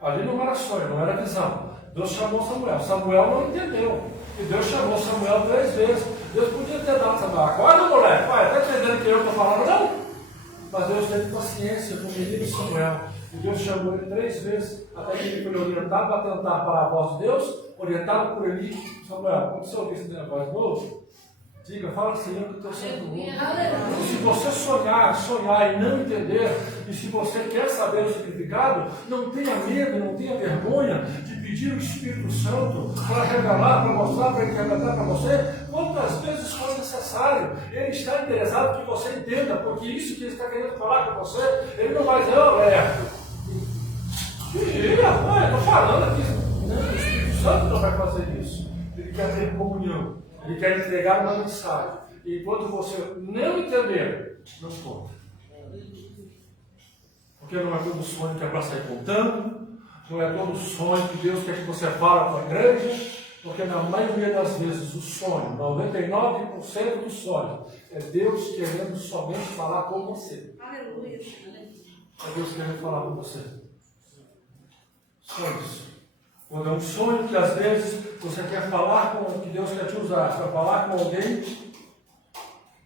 Ali não era sonho, não era visão. Deus chamou Samuel. Samuel não entendeu. E Deus chamou Samuel 3 vezes. Deus podia ter dado Samuel. Acorda, moleque. Pai, está entendendo que eu estou falando? Não. Mas Deus teve paciência com o menino Samuel. E Deus chamou ele 3 vezes, até que ele foi orientado a tentar para a voz de Deus, orientado por ele. Samuel, quando você ouvir esse negócio de novo, diga, fala Senhor que eu estou sendo bom. E se você sonhar e não entender, e se você quer saber o significado, não tenha medo, não tenha vergonha de pedir o Espírito Santo para revelar, para mostrar, para interpretar para você, quantas vezes for necessário. Ele está interessado que você entenda, porque isso que ele está querendo falar com você, ele não vai dizer, ô Lerto, eu estou falando aqui. Não, o Espírito Santo não vai fazer isso. Ele quer ter comunhão. Ele quer entregar uma mensagem. E enquanto você não entender, não conta. Porque não é todo sonho que é para sair contando. Não é todo sonho que Deus quer que você fale com a igreja. Porque na maioria das vezes o sonho, 99% do sonho, é Deus querendo somente falar com você. Aleluia. É Deus querendo falar com você. Só isso. Quando é um sonho que às vezes você quer falar com, que Deus quer te usar para falar com alguém,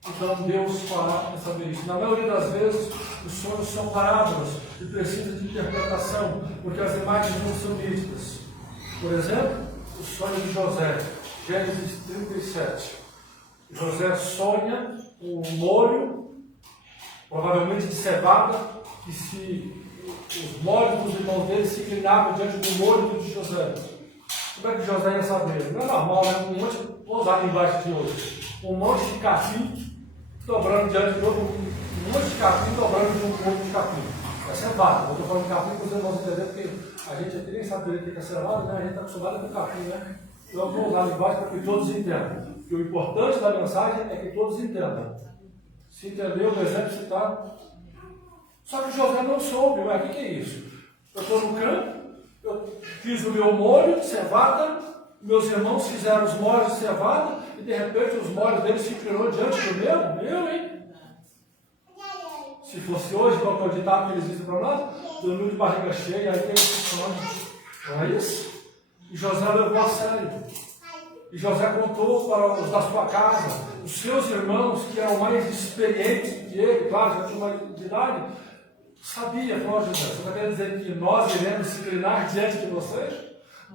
então Deus fará para saber isso. Na maioria das vezes, os sonhos são parábolas e precisam de interpretação, porque as imagens não são nítidas. Por exemplo, o sonho de José, Gênesis 37. José sonha um molho, provavelmente de cevada, que se os molhos dos irmãos dele se inclinavam diante do molho de José. Como é que José ia saber? Não é normal, né? Vou usar a linguagem de hoje. Um monte de capim dobrando diante do outro, um monte de capim dobrando de um molho de capim. É cevada. Eu estou falando de capim para os irmãos entenderem, porque a gente aqui nem sabe direito o que é cevada, né? A gente está acostumado com capim, né? Então eu vou usar a linguagem para que todos entendam. Porque o importante da mensagem é que todos entendam. Se entendeu, o exemplo se está. Só que José não soube, mas o que é isso? Eu estou no campo, eu fiz o meu molho de cevada, meus irmãos fizeram os molhos de cevada, e de repente os molhos deles se inclinou diante do meu, hein? Se fosse hoje, qual que é o ditado que eles dizem para nós? Dormiu de barriga cheia, aí tem esse sonho. Não é isso? E José levou a sério. E José contou para os da sua casa, os seus irmãos, que eram mais experientes que ele, claro, já tinham uma idade, sabia, falou, José, você está querendo dizer que nós iremos se inclinar diante de vocês?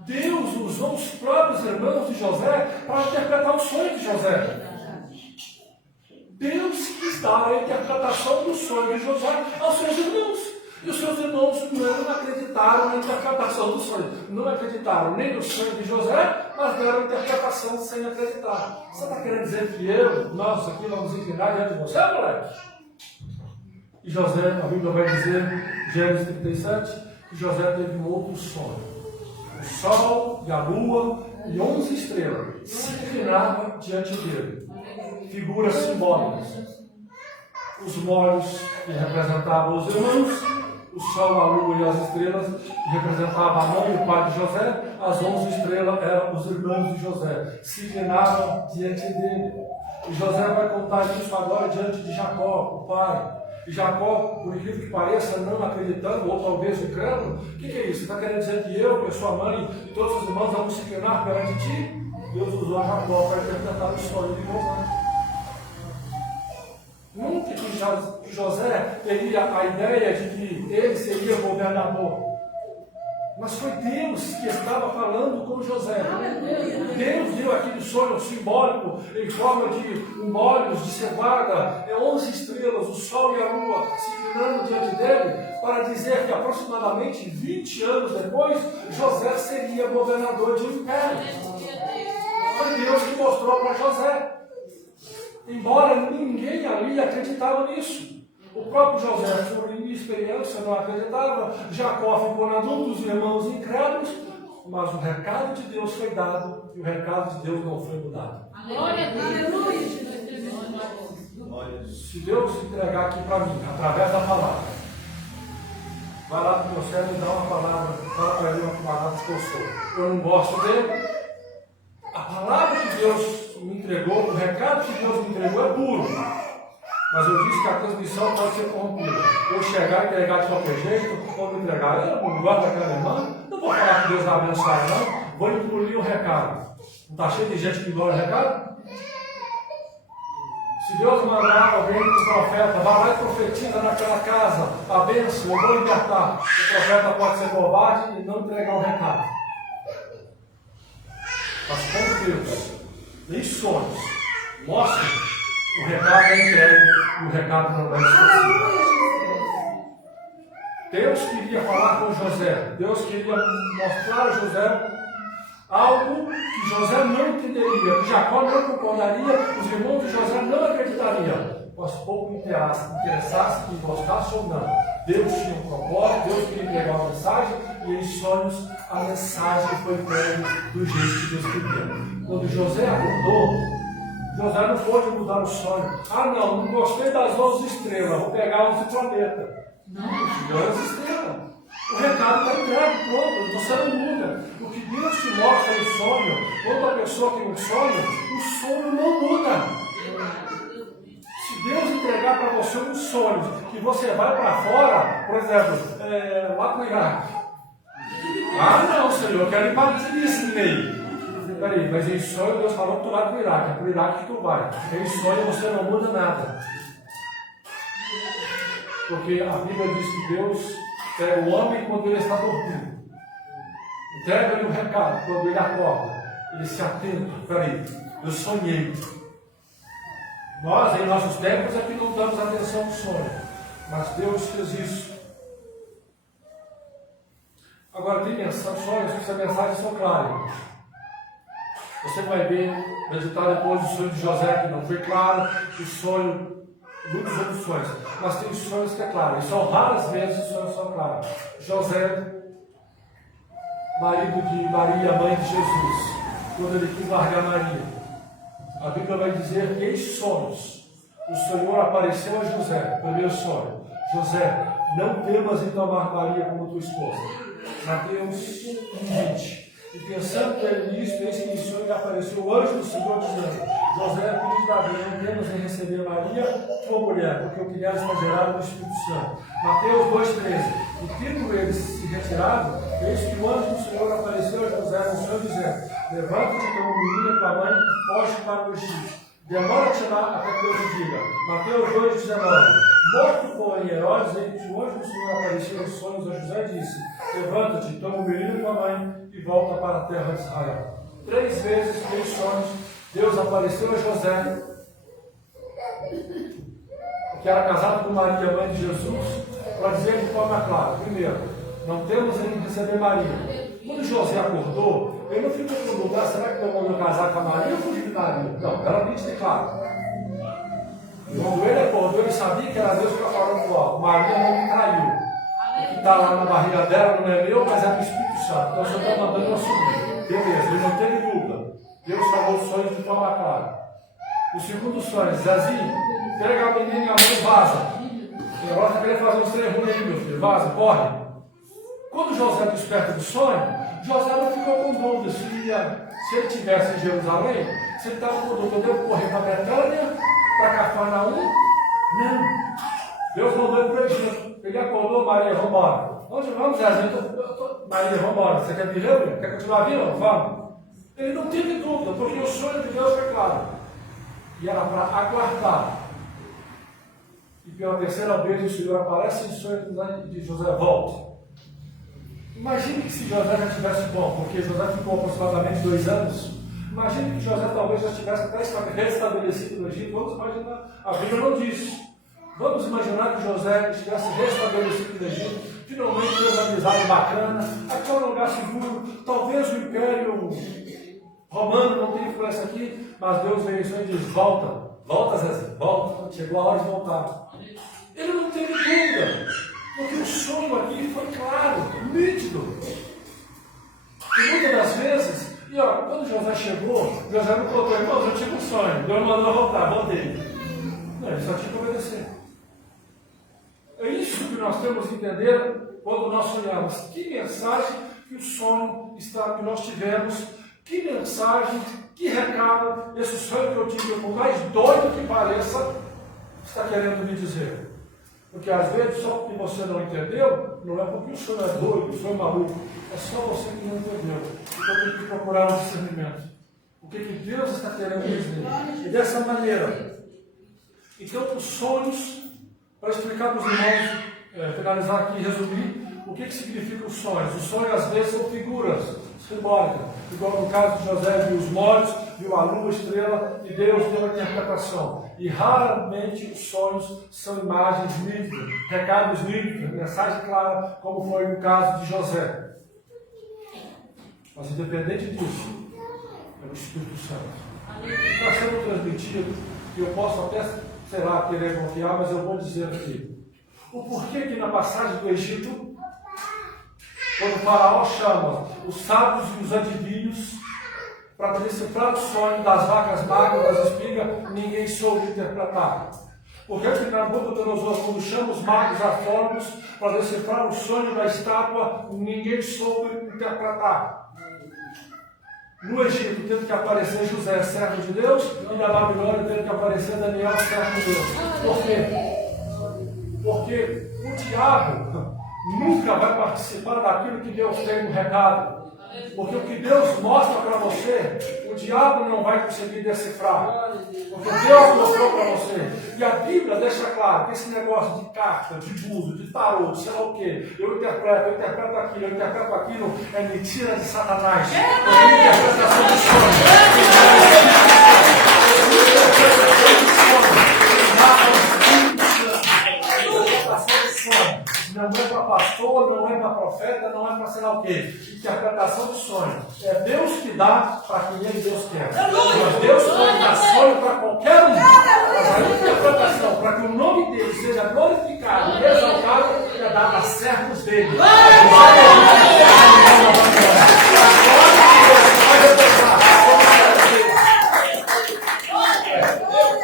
Deus usou os próprios irmãos de José para interpretar o sonho de José. Deus quis dar a interpretação do sonho de José aos seus irmãos. E os seus irmãos não acreditaram na interpretação do sonho. Não acreditaram nem no sonho de José, mas deram interpretação sem acreditar. Você está querendo dizer que nós aqui vamos inclinar diante de você, moleque? E José, a Bíblia vai dizer, Gênesis 37, que José teve um outro sonho. O sol e a lua e 11 estrelas se inclinavam diante dele. Figuras simbólicas. Os molhos que representavam os irmãos, o sol, a lua e as estrelas que representavam a mãe e o pai de José, as 11 estrelas eram os irmãos de José. Se inclinavam diante dele. E José vai contar isso agora diante de Jacó, o pai. E Jacó, por incrível que pareça, não acreditando, ou talvez incrédulo, o que é isso? Você está querendo dizer que eu, que a sua mãe e todos os irmãos vamos se inclinar perante ti? Deus usou Jacó para interpretar o sonho de José. Nunca que José teria a ideia de que ele seria governador. Mas foi Deus que estava falando com José. Deus deu aquele sonho simbólico em forma de molhos de cevada, 11 estrelas, o sol e a lua se inclinando diante dele, para dizer que aproximadamente 20 anos depois, José seria governador de um império. Foi Deus que mostrou para José. Embora ninguém ali acreditava nisso. O próprio José, por inexperiência, não acreditava. Jacó ficou na dúvida, os irmãos incrédulos, mas o recado de Deus foi dado e o recado de Deus não foi mudado. Aleluia. Se Deus entregar aqui para mim, através da palavra, vai lá para o meu cérebro e dá uma palavra, fala para ele uma palavra que eu sou. Eu não gosto dele. A palavra que Deus me entregou, o recado que Deus me entregou é puro. Mas eu disse que a transmissão pode ser corrompida. Eu chegar e entregar de qualquer jeito, ou me entregar, eu não gosto daquela irmã, não vou falar que Deus vai abençoar, não. Vou incluir o recado. Não está cheio de gente que ignora o recado? Se Deus mandar alguém para o profeta, vai lá e profetiza naquela casa, a bênção, eu vou libertar. O profeta pode ser covarde e não entregar o recado. Mas com Deus, nem sonhos, mostre o recado é entregue e o recado não é esquecido. Deus queria falar com José, Deus queria mostrar a José algo que José não entenderia, que Jacó não concordaria, os irmãos de José não acreditariam, mas pouco interessasse, que gostasse ou não. Deus tinha um propósito, Deus queria entregar uma mensagem, e em sonhos a mensagem foi entregue do jeito que Deus queria. Quando José acordou, José não pôde mudar o sonho. Ah, não gostei das 11 estrelas, vou pegar 11 planetas. Não, filho, 11 estrelas. O recado está entregue, pronto, você não muda. O que Deus te mostra no sonho, quando a pessoa tem um sonho, o sonho não muda. Se Deus entregar para você um sonho, que você vai para fora, por exemplo, lá para o Iraque. Ah, não, Senhor, eu quero ir para Disney. Peraí, mas em sonho Deus falou que tu vai para o Iraque, é para o Iraque que tu vai. Em sonho você não muda nada. Porque a Bíblia diz que Deus entrega o homem quando ele está dormindo. Entrega-lhe o recado quando ele acorda. Ele se atenta. Peraí, eu sonhei. Nós, em nossos tempos, é que não damos atenção ao sonho. Mas Deus fez isso. Agora, tem sonhos que essa mensagem são claras. Você vai ver, meditar depois do sonho de José, que não foi claro, o sonho, muitos outros sonhos. Mas tem sonhos que é claro, e são raras vezes os sonhos são claros. José, marido de Maria, mãe de Jesus, quando ele quis largar Maria, a Bíblia vai dizer que em sonhos, o Senhor apareceu a José, primeiro sonho. José, não temas em tomar Maria como tua esposa. Mateus 1:20. E pensando que era nisso, eis que em sonho lhe apareceu o anjo do Senhor dizendo: José, filho de Davi, não temas em receber Maria, tua mulher, porque o que lhe está gerado no Espírito Santo. Mateus 2:13. E tendo eles se retirado, eis que o anjo do Senhor apareceu a José no sonho dizendo: levanta-te, toma o menino e tua mãe, e foge para o Egito. Demora-te lá até que eu te diga. Mateus 2:19. Morto, porém, Herodes, em que o anjo do Senhor apareceu em sonhos a José, disse: levanta-te, toma o menino e tua mãe e volta para a terra de Israel. 3 vezes, 3 sonhos, Deus apareceu a José, que era casado com Maria, mãe de Jesus, para dizer de forma clara: primeiro, não temos em receber Maria. Quando José acordou, ele não ficou no lugar: será que eu vou casar com a Maria ou fugir de Maria? Não, ela disse claro. Quando ele acordou, ele sabia que era Deus que estava falando com ela. Maria não me traiu. O que está lá na barriga dela não é meu, mas é do Espírito Santo. Então o Senhor está mandando eu subir. Beleza, ele não teve dúvida. Deus falou os sonhos de forma clara. O segundo sonho: Zezinho, pega a menina e a mãe, vaza. Agora está querendo fazer uns 3 ruins aí, meu filho. Vaza, corre. Quando José desperta do sonho, José não ficou com dúvida se ele estivesse em Jerusalém, se ele estava com dúvida, eu devo correr para Betânia, para Cafarnaum? Não. Deus mandou ele para o Egito. Ele acordou: Maria, vamos embora. Onde vamos, Zezinho? Maria, vamos embora. Você quer me ver? Quer continuar vindo? Vamos. Ele não teve dúvida, porque o sonho de Deus foi claro. E era para aguardar. E pela terceira vez o Senhor aparece em sonho de José: volta. Imagine que se José já estivesse bom, porque José ficou aproximadamente 2 anos. Imagine que José talvez já estivesse até restabelecido no Egito. Vamos imaginar, a Bíblia não diz. Vamos imaginar que José estivesse restabelecido no Egito, finalmente teve uma amizade bacana, aqui é um lugar seguro. Talvez o Império Romano não tenha influência aqui, mas Deus veio em sonho e diz: volta, volta, Zezé, volta. Chegou a hora de voltar. Ele não teve dúvida, porque o sonho aqui foi claro, nítido. E muitas das vezes, quando José chegou, José não colocou, irmãos, eu tive um sonho, Deus mandou voltar, voltei. Não, ele só tinha que obedecer. É isso que nós temos que entender quando nós sonhamos. Que mensagem que o sonho está, que nós tivemos, que mensagem, que recado, esse sonho que eu tive, por mais doido que pareça, está querendo me dizer. Porque às vezes, só porque você não entendeu, não é porque o sonho é doido, o sonho é maluco, é só você que não entendeu. Então tem que procurar um discernimento. O que Deus está querendo dizer. E dessa maneira, então os sonhos, para explicar para os irmãos, finalizar aqui e resumir, o que significa os sonhos? Os sonhos às vezes são figuras simbólicas, igual no caso de José, viu os molhos, viu a lua, a estrela, e Deus deu a interpretação. E raramente os sonhos são imagens nítidas, recados nítidos, mensagem clara, como foi no caso de José. Mas independente disso, é o Espírito Santo. Está sendo transmitido, e eu posso até, sei lá, querer confiar, mas eu vou dizer aqui. O porquê que na passagem do Egito, quando o faraó chama os sábios e os adivinhos para decifrar o sonho das vacas magras, das espigas, ninguém soube interpretar. Porque que Nabucodonosor, quando chama os magos astrônomos para decifrar o sonho da estátua, ninguém soube interpretar. No Egito teve que aparecer José, servo de Deus, e na Babilônia teve que aparecer Daniel, servo de Deus. Por quê? Porque o diabo nunca vai participar daquilo que Deus tem no recado. Porque o que Deus mostra para você, o diabo não vai conseguir decifrar. Porque Deus mostrou para você. E a Bíblia deixa claro que esse negócio de carta, de búzio, de tarô, de sei lá o quê, eu interpreto aquilo, é mentira de Satanás. É interpretação de sonho. Não é para pastor, não é para profeta, não é para sei lá o quê. Interpretação de sonho. É Deus que dá para quem Deus quer. Mas Deus pode dar sonho para qualquer um. Mas a interpretação, para que o nome dele seja glorificado e exaltado, é dada a servos dele.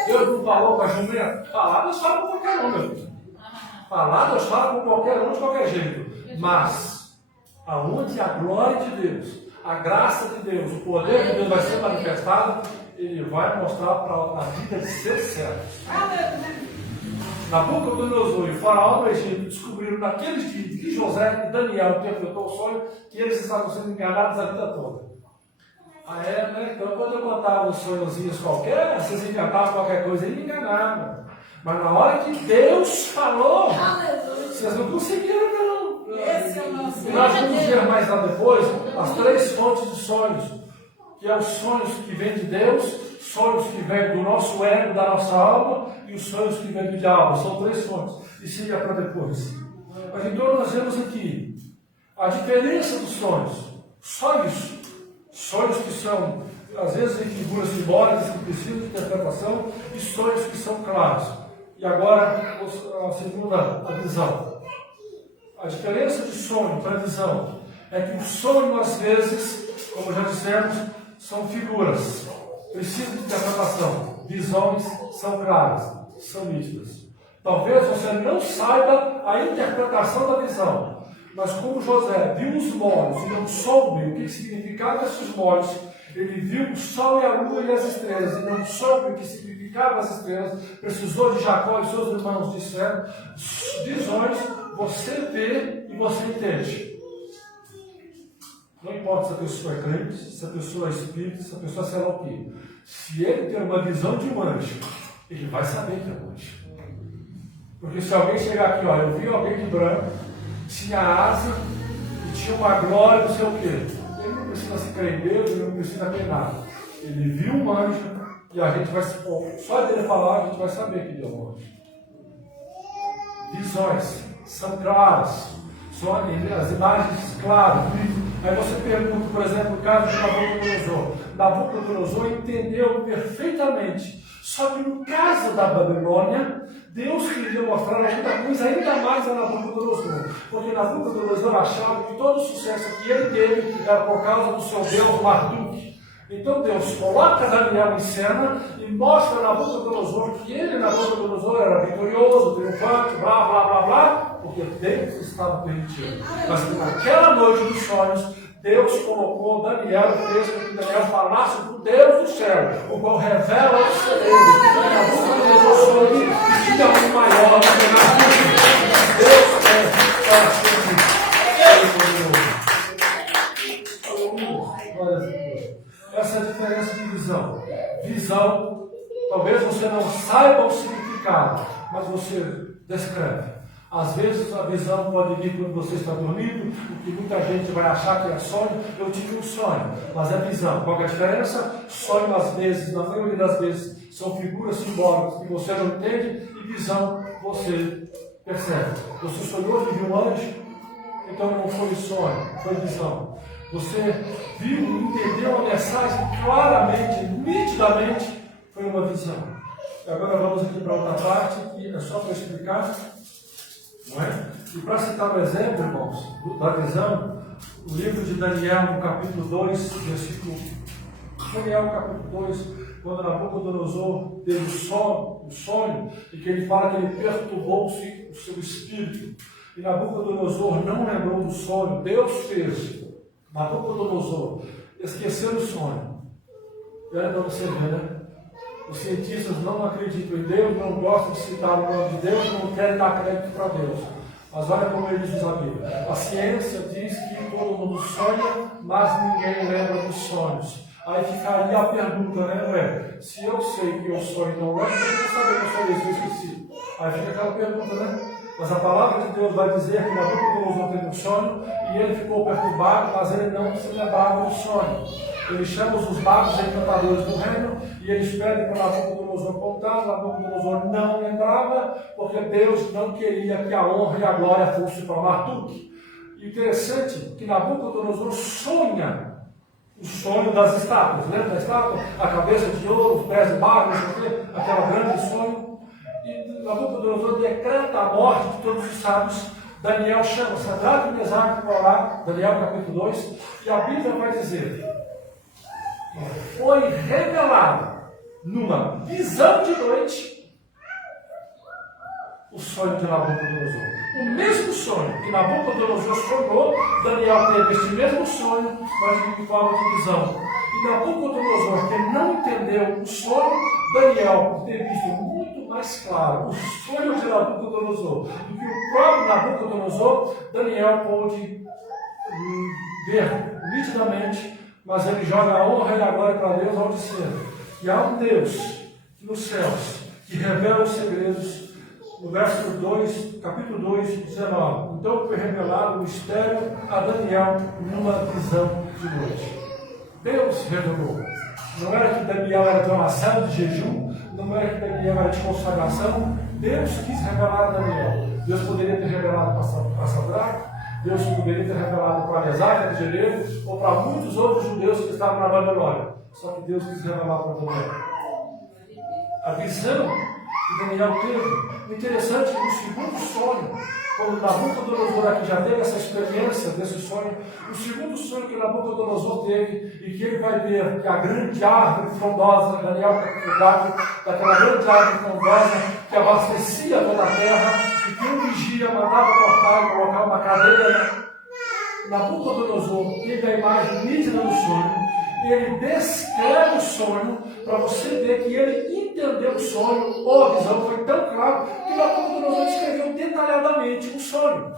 Deus não falou para a jumenta? Falar, Deus fala com qualquer um, meu filho. Falar, Deus fala com qualquer um de qualquer jeito. Mas, aonde a glória de Deus, a graça de Deus, o poder de Deus vai ser manifestado, ele vai mostrar para a vida de seus servos. Nabucodonosor e o faraó do Egito descobriram naqueles dias que José e Daniel interpretou o sonho, que eles estavam sendo enganados a vida toda. Né? Então, quando eu contava uns sonhozinhos qualquer, vocês inventavam qualquer coisa e me enganavam. Mas na hora que Deus falou, vocês não conseguiram, não. Esse é o nosso. E nós vamos ver mais lá depois as 3 fontes de sonhos, que é os sonhos que vêm de Deus, sonhos que vêm do nosso ego, da nossa alma, e os sonhos que vêm do diabo. São 3 fontes. E siga para depois. Mas então nós vemos aqui a diferença dos sonhos. Só isso. Sonhos que são, às vezes, em figuras simbólicas que precisam de interpretação, e sonhos que são claros. E agora, a segunda visão. A diferença de sonho para visão é que o sonho, às vezes, como já dissemos, são figuras. Precisam de interpretação. Visões são claras, são nítidas. Talvez você não saiba a interpretação da visão. Mas como José viu os molhos e não soube o que significavam esses molhos, ele viu o sol e a lua e as estrelas, e não soube o que significavam as estrelas, precisou de Jacó e seus irmãos disseram, visões, você vê e você entende. Não importa se a pessoa é crente, se a pessoa é espírita, se a pessoa é sei lá o quê. Se ele tem uma visão de um anjo, ele vai saber que é um anjo. Porque se alguém chegar aqui, olha, eu vi alguém de branco, tinha asa e tinha uma glória, não sei o quê. Ele não precisa se crer em Deus, ele não precisa ter nada. Ele viu um anjo e a gente vai, só dele falar, a gente vai saber que deu um anjo. Visões são claras, são as imagens claras. Aí você pergunta, por exemplo, o caso de Nabucodonosor. Nabucodonosor entendeu perfeitamente Só que no caso da Babilônia, Deus queria mostrar alguma coisa ainda mais a Nabucodonosor. Porque Nabucodonosor achava que todo o sucesso que ele teve era por causa do seu Deus Marduk. Então Deus coloca Daniel em cena e mostra a Nabucodonosor que ele, Nabucodonosor, era vitorioso, triunfante, blá, blá, blá, blá, porque Deus estava permitindo. Mas que naquela noite dos sonhos, Deus colocou Daniel e fez com que Daniel falasse do Deus do céu, o qual revela os segredos. Nabucodonosor sonhou e tinha um maior do que na Deus é para sempre. Essa é a diferença de visão. Visão, talvez você não saiba o significado, mas você descreve. Às vezes a visão pode vir quando você está dormindo, o que muita gente vai achar que é sonho. Eu tive um sonho, mas é visão. Qual é a diferença? Sonho, às vezes, na maioria das vezes, são figuras simbólicas que você não entende, e visão você percebe. Você sonhou que viu um anjo, então não foi sonho, foi visão. Você viu e entendeu a mensagem claramente, nitidamente, foi uma visão. Agora vamos aqui para outra parte, que é só para explicar. Não é? E para citar um exemplo, irmãos, da visão, o livro de Daniel, no capítulo 2, versículo. Daniel, capítulo 2, quando Nabucodonosor teve o sonho, e que ele fala que ele perturbou-se o seu espírito. E Nabucodonosor não lembrou do sonho, Deus fez Nabucodonosor esquecer o sonho. E olha para você ver, né? Os cientistas não acreditam em Deus, não gostam de citar o nome de Deus, não querem dar crédito para Deus. Mas olha como ele diz a Bíblia. A ciência diz que todo mundo sonha, mas ninguém lembra dos sonhos. Aí ficaria a pergunta, né? Ué, se eu sei que eu sonho e não lembro, eu não saber que eu sonhei, se eu esqueci. Aí fica aquela pergunta, né? Mas a palavra de Deus vai dizer que Nabucodonosor teve um sonho e ele ficou perturbado, mas ele não se lembrava do sonho. Ele chama os magos e encantadores do reino e eles pedem para Nabucodonosor contar. Nabucodonosor não lembrava, porque Deus não queria que a honra e a glória fossem para Marduk. Interessante que Nabucodonosor sonha o sonho das estátuas. Lembra da estátua? A cabeça de ouro, os pés de barro, aquela grande sonho. E Nabucodonosor decreta a morte de todos os sábios. Daniel chama Sadraque e Mesaque para orar, Daniel capítulo 2, e a Bíblia vai dizer: foi revelado numa visão de noite o sonho de Nabucodonosor. O mesmo sonho que Nabucodonosor sonhou, Daniel teve este mesmo sonho, mas em forma de visão. E Nabucodonosor, que não entendeu o sonho, Daniel, por ter visto muito mais claro o sonho de Nabucodonosor do que o próprio Nabucodonosor, Daniel pôde ver nitidamente, mas ele joga a honra e a glória para Deus ao dizer que há um Deus nos céus que revela os segredos. No verso 2, capítulo 2, 19. Então foi revelado o mistério a Daniel numa visão de noite. Deus revelou. Não era que Daniel era de oração, de jejum, não era que Daniel era de consagração. Deus quis revelar a Daniel. Deus poderia ter revelado para Sadraque, Deus poderia ter revelado para Mesaque, Abdenego, ou para muitos outros judeus que estavam na Babilônia. Só que Deus quis revelar para Daniel. A visão que Daniel teve. O interessante é que no segundo sonho, quando Nabucodonosor aqui já teve essa experiência desse sonho, o segundo sonho que Nabucodonosor teve, e que ele vai ver que a grande árvore frondosa, Daniel capítulo 4, daquela grande árvore frondosa que abastecia toda a terra, e que um vigia mandava cortar e colocar uma cadeira. Nabucodonosor teve a imagem nítida do sonho. Ele descreve o sonho para você ver que ele entendeu o sonho, ou a visão foi tão clara que Nabucodonosor descreveu detalhadamente o sonho.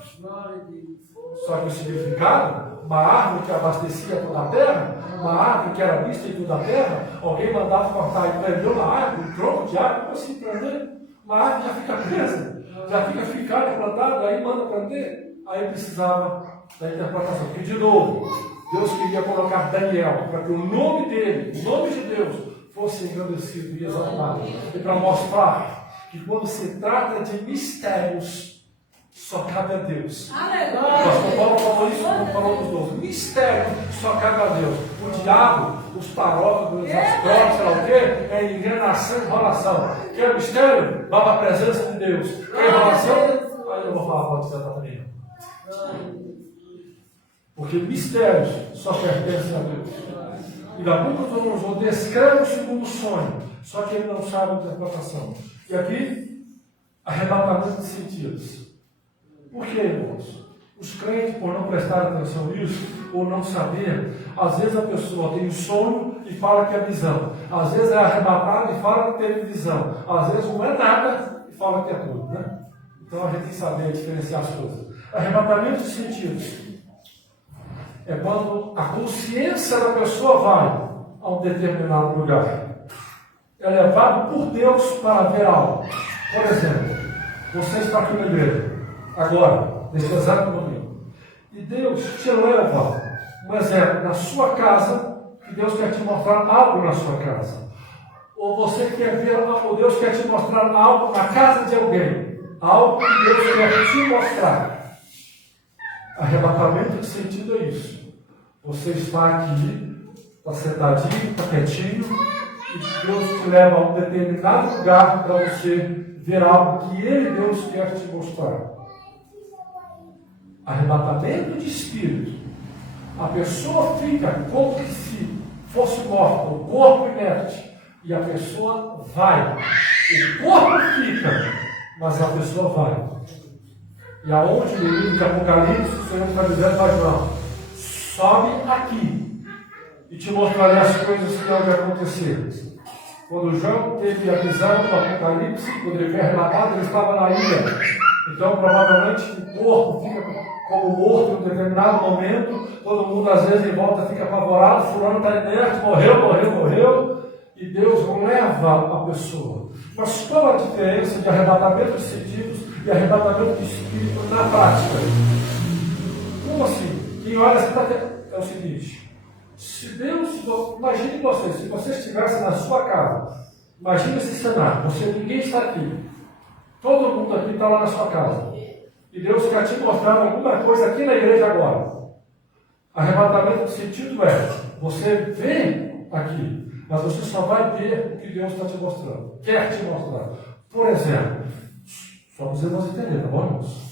Só que o significado, uma árvore que abastecia toda a terra, uma árvore que era vista em toda a terra, alguém mandava cortar e prendeu uma árvore, um tronco de árvore, como assim prender? Uma árvore já fica presa, já fica ficada, plantada, aí manda prender. Aí precisava da interpretação. Porque, de novo, Deus queria colocar Daniel para que o nome dele, o nome de Deus, fosse engrandecido e exaltado. E para mostrar que quando se trata de mistérios só cabe a Deus. O Aleluia. pastor Paulo falou isso quando falou dos 12. Mistério só cabe a Deus. O diabo, os paróquios, os próprios, sei lá o quê, é enganação e enrolação. Quer mistério? Vá para a presença de Deus. Quer enrolação? Aí eu vou falar para você também. Porque mistérios só pertencem a Deus. E Nabucodonosor descreve o segundo sonho, só que ele não sabe a interpretação. E aqui, arrebatamento de sentidos. Por que, irmãos? Os crentes, por não prestar atenção nisso, ou não saber, às vezes a pessoa tem um sonho e fala que é visão. Às vezes é arrebatado e fala que teve visão. Às vezes não é nada e fala que é tudo, né? Então a gente tem que saber diferenciar as coisas. Arrebatamento de sentidos é quando a consciência da pessoa vai a um determinado lugar. É levado por Deus para ver algo. Por exemplo, você está aqui na igreja, agora, nesse exato momento, e Deus te leva, um exemplo, na sua casa, que Deus quer te mostrar algo na sua casa. Ou você quer ver, ou Deus quer te mostrar algo na casa de alguém, algo que Deus quer te mostrar. Arrebatamento de sentido é isso. Você está aqui, está sentadinho, está quietinho, e Deus te leva a um determinado lugar para você ver algo que Ele, Deus, quer te mostrar. Arrebatamento de espírito. A pessoa fica como se fosse morta, o corpo inerte, e a pessoa vai. O corpo fica, mas a pessoa vai. E aonde no livro de Apocalipse, o Senhor está dizendo para João: sobe aqui e te mostrarei as coisas que hão de acontecer. Quando João teve a visão do Apocalipse, quando ele foi arrebatado, ele estava na ilha. Então, provavelmente, o corpo fica como morto em um determinado momento. Todo mundo, às vezes, em volta fica apavorado. Fulano está inerte, morreu. E Deus leva a pessoa. Mas qual a diferença de arrebatamento de sentidos e arrebatamento de espírito na prática? Como assim? Quem olha assim é o seguinte: se Deus, imagine você, se você estivesse na sua casa, imagine esse cenário, ninguém está aqui, todo mundo aqui está lá na sua casa, e Deus quer te mostrar alguma coisa aqui na igreja agora. Arrebatamento de sentido é, você vê aqui, mas você só vai ver o que Deus está te mostrando, quer te mostrar. Por exemplo, só para vocês vão entender, tá bom, irmãos?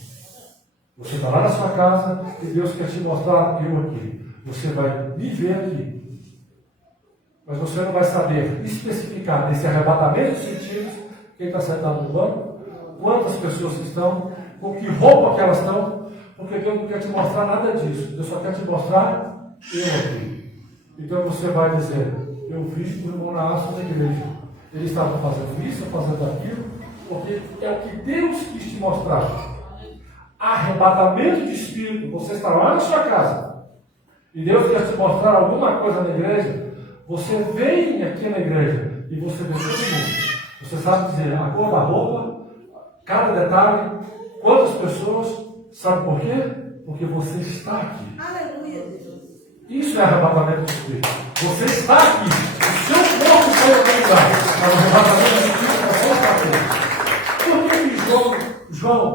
Você está lá na sua casa e Deus quer te mostrar eu aqui. Você vai me ver aqui. Mas você não vai saber especificar nesse arrebatamento de sentidos quem está sentado no banco, quantas pessoas estão, com que roupa que elas estão, porque Deus não quer te mostrar nada disso. Deus só quer te mostrar eu aqui. Então você vai dizer: eu vi o irmão Naasson na igreja. Ele estava fazendo isso, fazendo aquilo, porque é o que Deus quis te mostrar. Arrebatamento de espírito. Você está lá na sua casa e Deus quer te mostrar alguma coisa na igreja. Você vem aqui na igreja e você vê todo mundo. Você sabe dizer a cor da roupa, cada detalhe, quantas pessoas. Sabe por quê? Porque você está aqui. Aleluia, Deus. Isso é arrebatamento de espírito. Você está aqui. O seu corpo está em algum lugar, mas o arrebatamento de espírito é só estar aqui. Por que João,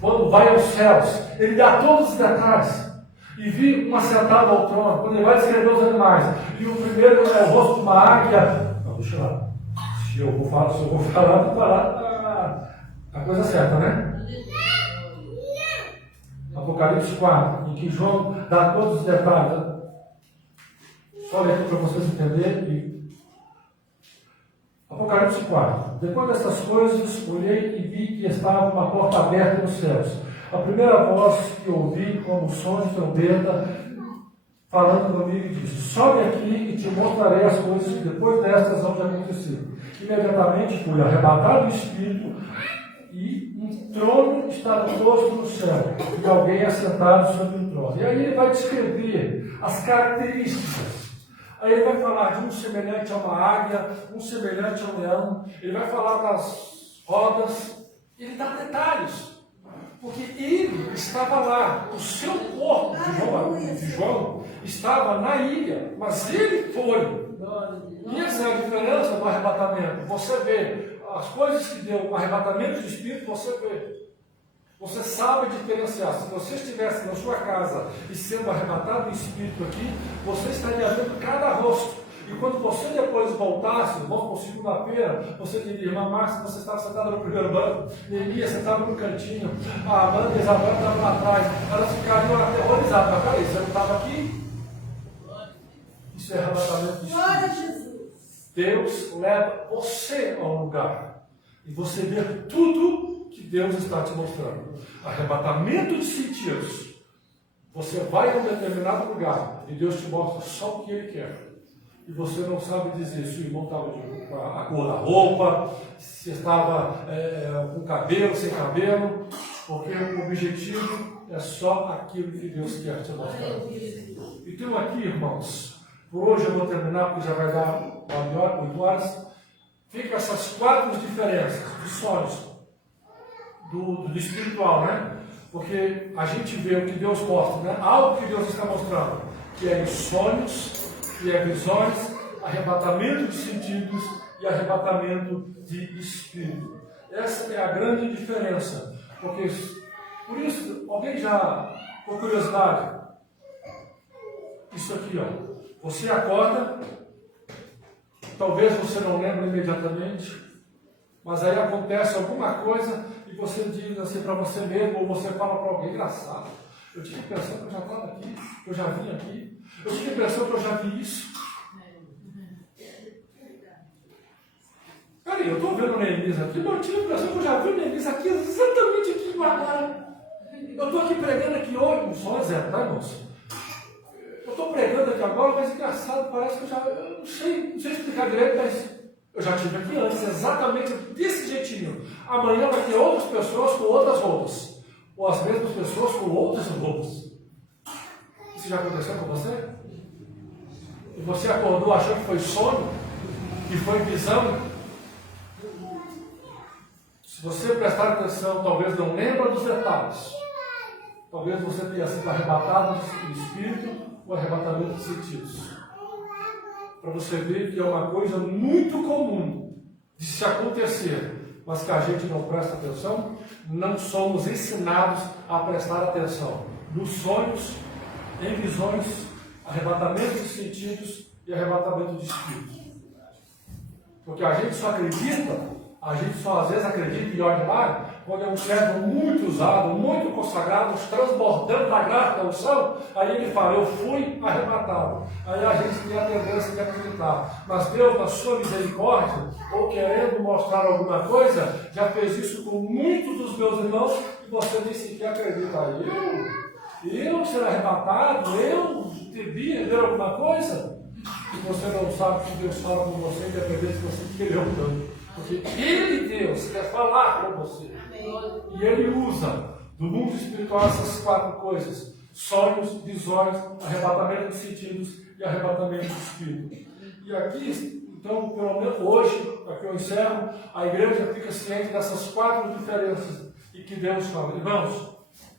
quando vai aos céus, ele dá todos os detalhes? E vi um assentado ao trono, quando ele vai descrever os animais, e o primeiro é o rosto de uma águia. Não, deixa lá. Se eu vou falar, vou falar a coisa certa, né? Apocalipse 4, em que João dá todos os detalhes. Só ler aqui para vocês entenderem. Apocalipse 4. Depois dessas coisas, olhei e vi que estava uma porta aberta nos céus. A primeira voz que ouvi, como som de trombeta, falando comigo, disse: sobe aqui e te mostrarei as coisas que depois destas vão acontecer. Imediatamente fui arrebatado do Espírito, e um trono estava posto no céu, e alguém assentado sobre um trono. E aí ele vai descrever as características. Aí ele vai falar de um semelhante a uma águia, um semelhante a um leão. Ele vai falar das rodas. Ele dá detalhes. Porque ele estava lá. O seu corpo de João estava na ilha. Mas ele foi. E essa é a diferença do arrebatamento. Você vê as coisas que deu o arrebatamento de espírito, você vê. Você sabe diferenciar. Se você estivesse na sua casa e sendo arrebatado do Espírito aqui, você estaria vendo cada rosto. E quando você depois voltasse, vamos por segunda-feira, você diria, irmã Márcia, você estava sentada no primeiro banco, Neemias sentava no cantinho, a Amanda e a Isabel estavam lá atrás, elas ficariam aterrorizadas. Mas peraí, você não estava aqui? Isso é arrebatamento do Espírito. Deus leva você a um lugar e você vê tudo que Deus está te mostrando. Arrebatamento de sentidos. Você vai a um determinado lugar e Deus te mostra só o que Ele quer. E você não sabe dizer se o irmão estava com a cor da roupa, se estava com cabelo, sem cabelo, porque o objetivo é só aquilo que Deus quer te mostrar. Então aqui, irmãos, por hoje eu vou terminar, porque já vai dar 8 horas. Fica essas 4 diferenças dos sonhos, do espiritual, né? Porque a gente vê o que Deus mostra, né? Algo que Deus está mostrando, que é os sonhos, que é visões, arrebatamento de sentidos e arrebatamento de espírito. Essa é a grande diferença. Porque, por isso, alguém já, por curiosidade, isso aqui, ó. Você acorda, talvez você não lembre imediatamente, mas aí acontece alguma coisa e você diz assim para você mesmo, ou você fala para alguém, engraçado. Eu tinha a impressão que eu já estava aqui, que eu já vim aqui. Eu tinha a impressão que eu já vi isso. Peraí, eu estou vendo o Neemias aqui, mas eu tinha a impressão que eu já vi o Neemias aqui, exatamente aqui agora. Eu estou aqui pregando aqui hoje, não só exemplo, tá, irmãos? Eu estou pregando aqui agora, mas engraçado, parece que eu não sei explicar direito, mas eu já estive aqui antes, exatamente desse jeitinho. Amanhã vai ter outras pessoas com outras roupas. Ou as mesmas pessoas com outras roupas. Isso já aconteceu com você? E você acordou achando que foi sonho? Que foi visão? Se você prestar atenção, talvez não lembra dos detalhes. Talvez você tenha sido arrebatado do espírito ou arrebatamento de sentidos. Para você ver que é uma coisa muito comum de se acontecer, mas que a gente não presta atenção, não somos ensinados a prestar atenção nos sonhos, em visões, arrebatamento de sentidos e arrebatamento de espírito. Porque a gente só acredita, a gente só às vezes acredita e olha lá, quando é um servo muito usado, muito consagrado, transbordando da graça da unção, aí ele fala, eu fui arrebatado. Aí a gente tem a tendência de acreditar. Mas Deus, na sua misericórdia, ou querendo mostrar alguma coisa, já fez isso com muitos dos meus irmãos e você nem sequer acredita. Eu ser arrebatado, eu devia ver alguma coisa? E você não sabe que Deus fala com você, independente se você querer ou não. Porque Ele, Deus, quer falar com você. E Ele usa do mundo espiritual essas 4 coisas: sonhos, visões, arrebatamento de sentidos e arrebatamento de espírito. E aqui, então, pelo menos hoje, aqui eu encerro, a igreja fica ciente dessas 4 diferenças e que Deus fala. Irmãos,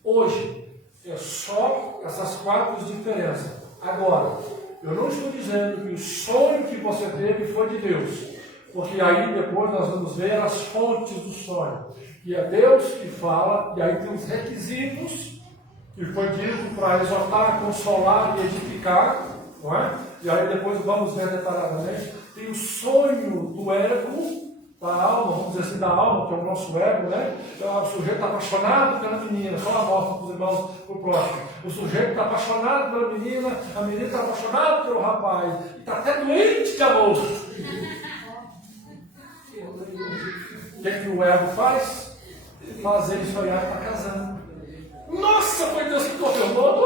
hoje é só essas 4 diferenças. Agora, eu não estou dizendo que o sonho que você teve foi de Deus. Porque aí depois nós vamos ver as fontes do sonho. E é Deus que fala, e aí tem os requisitos, que foi dito para exortar, consolar e edificar, não é? E aí depois vamos ver detalhadamente. Tem o sonho do ego, da alma, vamos dizer assim, da alma, que é o nosso ego, né? O sujeito está apaixonado pela menina, só a mostra para os irmãos, para o próximo. O sujeito está apaixonado pela menina, a menina está apaixonada pelo rapaz, e está até doente de amor. O que o ego faz? Faz ele sonhar que está casando. Nossa, foi Deus que confirmou.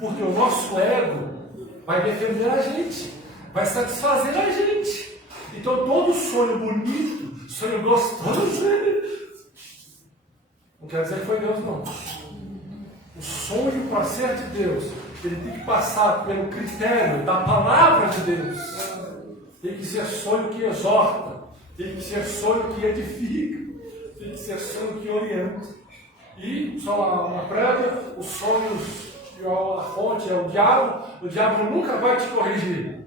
Porque o nosso ego vai defender a gente, vai satisfazer a gente. Então todo sonho bonito, sonho gostoso, não quer dizer que foi Deus, não. O sonho, para ser de Deus, ele tem que passar pelo critério da palavra de Deus. Tem que ser sonho que exorta, tem que ser sonho que edifica, tem que ser sonho que orienta. E, só uma prévia, os sonhos, a fonte é o diabo nunca vai te corrigir,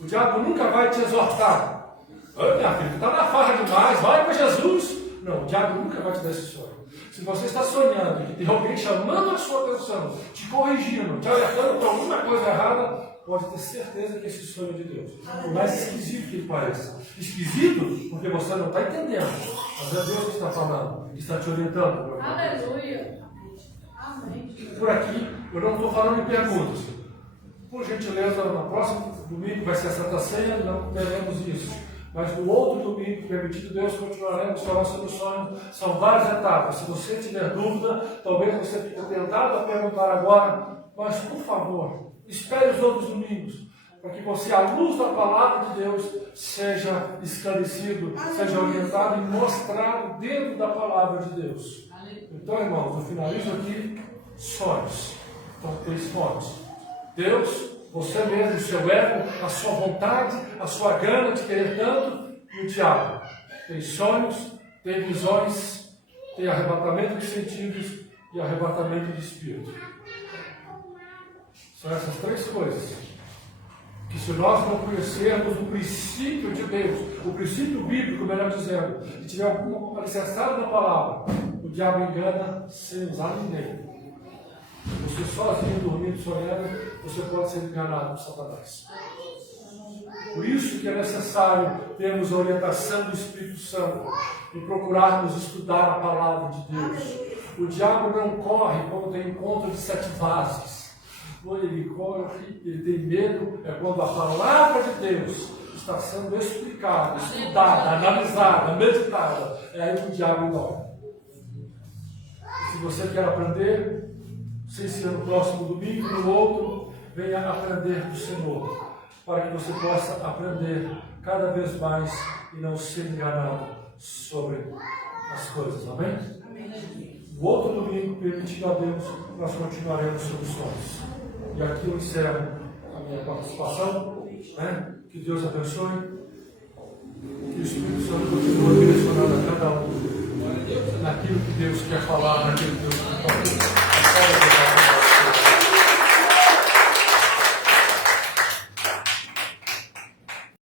o diabo nunca vai te exortar, Ô, minha filha, está na farra demais, vai para Jesus. Não, o diabo nunca vai te dar esse sonho. Se você está sonhando que tem alguém chamando a sua atenção, te corrigindo, te alertando para alguma coisa errada, pode ter certeza que esse sonho é de Deus. Por mais esquisito que ele pareça. Esquisito porque você não está entendendo. Mas é Deus que está falando, que está te orientando. Aleluia. Amém. Por aqui, eu não estou falando em perguntas. Por gentileza, no próximo domingo vai ser a Santa Ceia, não teremos isso. Mas no outro domingo, permitido Deus, continuaremos falando sobre o sonho. São várias etapas. Se você tiver dúvida, talvez você fique tentado a perguntar agora. Mas, por favor, espere os outros domingos, para que você, à luz da palavra de Deus, seja esclarecido, seja orientado e mostrado dentro da palavra de Deus. Então, irmãos, eu finalizo aqui sonhos. Então, 3 pontos. Deus, você mesmo, o seu ego, a sua vontade, a sua gana de querer tanto, e o diabo. Tem sonhos, tem visões, tem arrebatamento de sentidos e arrebatamento de espírito. São essas 3 coisas. Que se nós não conhecermos o princípio de Deus, o princípio bíblico, melhor dizendo, e tiver algum alicerçado na palavra, o diabo engana sem usar ninguém. Você sozinho, dormindo, sonhando, você pode ser enganado por Satanás. Por isso que é necessário termos a orientação do Espírito Santo e procurarmos estudar a palavra de Deus. O diabo não corre quando tem encontro de 7 vases. Quando ele corre, ele tem medo, é quando a palavra de Deus está sendo explicada, estudada, analisada, meditada. É aí que o diabo corre. Se você quer aprender, sem ser no próximo domingo, no outro, venha aprender do Senhor, para que você possa aprender cada vez mais e não ser enganado sobre as coisas. Amém? No outro domingo, permitido a Deus, nós continuaremos sobre os sonhos. E aqui eu encerro a minha participação. Né? Que Deus abençoe. Que o Espírito Santo continue direcionando a cada um naquilo que Deus quer falar, naquilo que Deus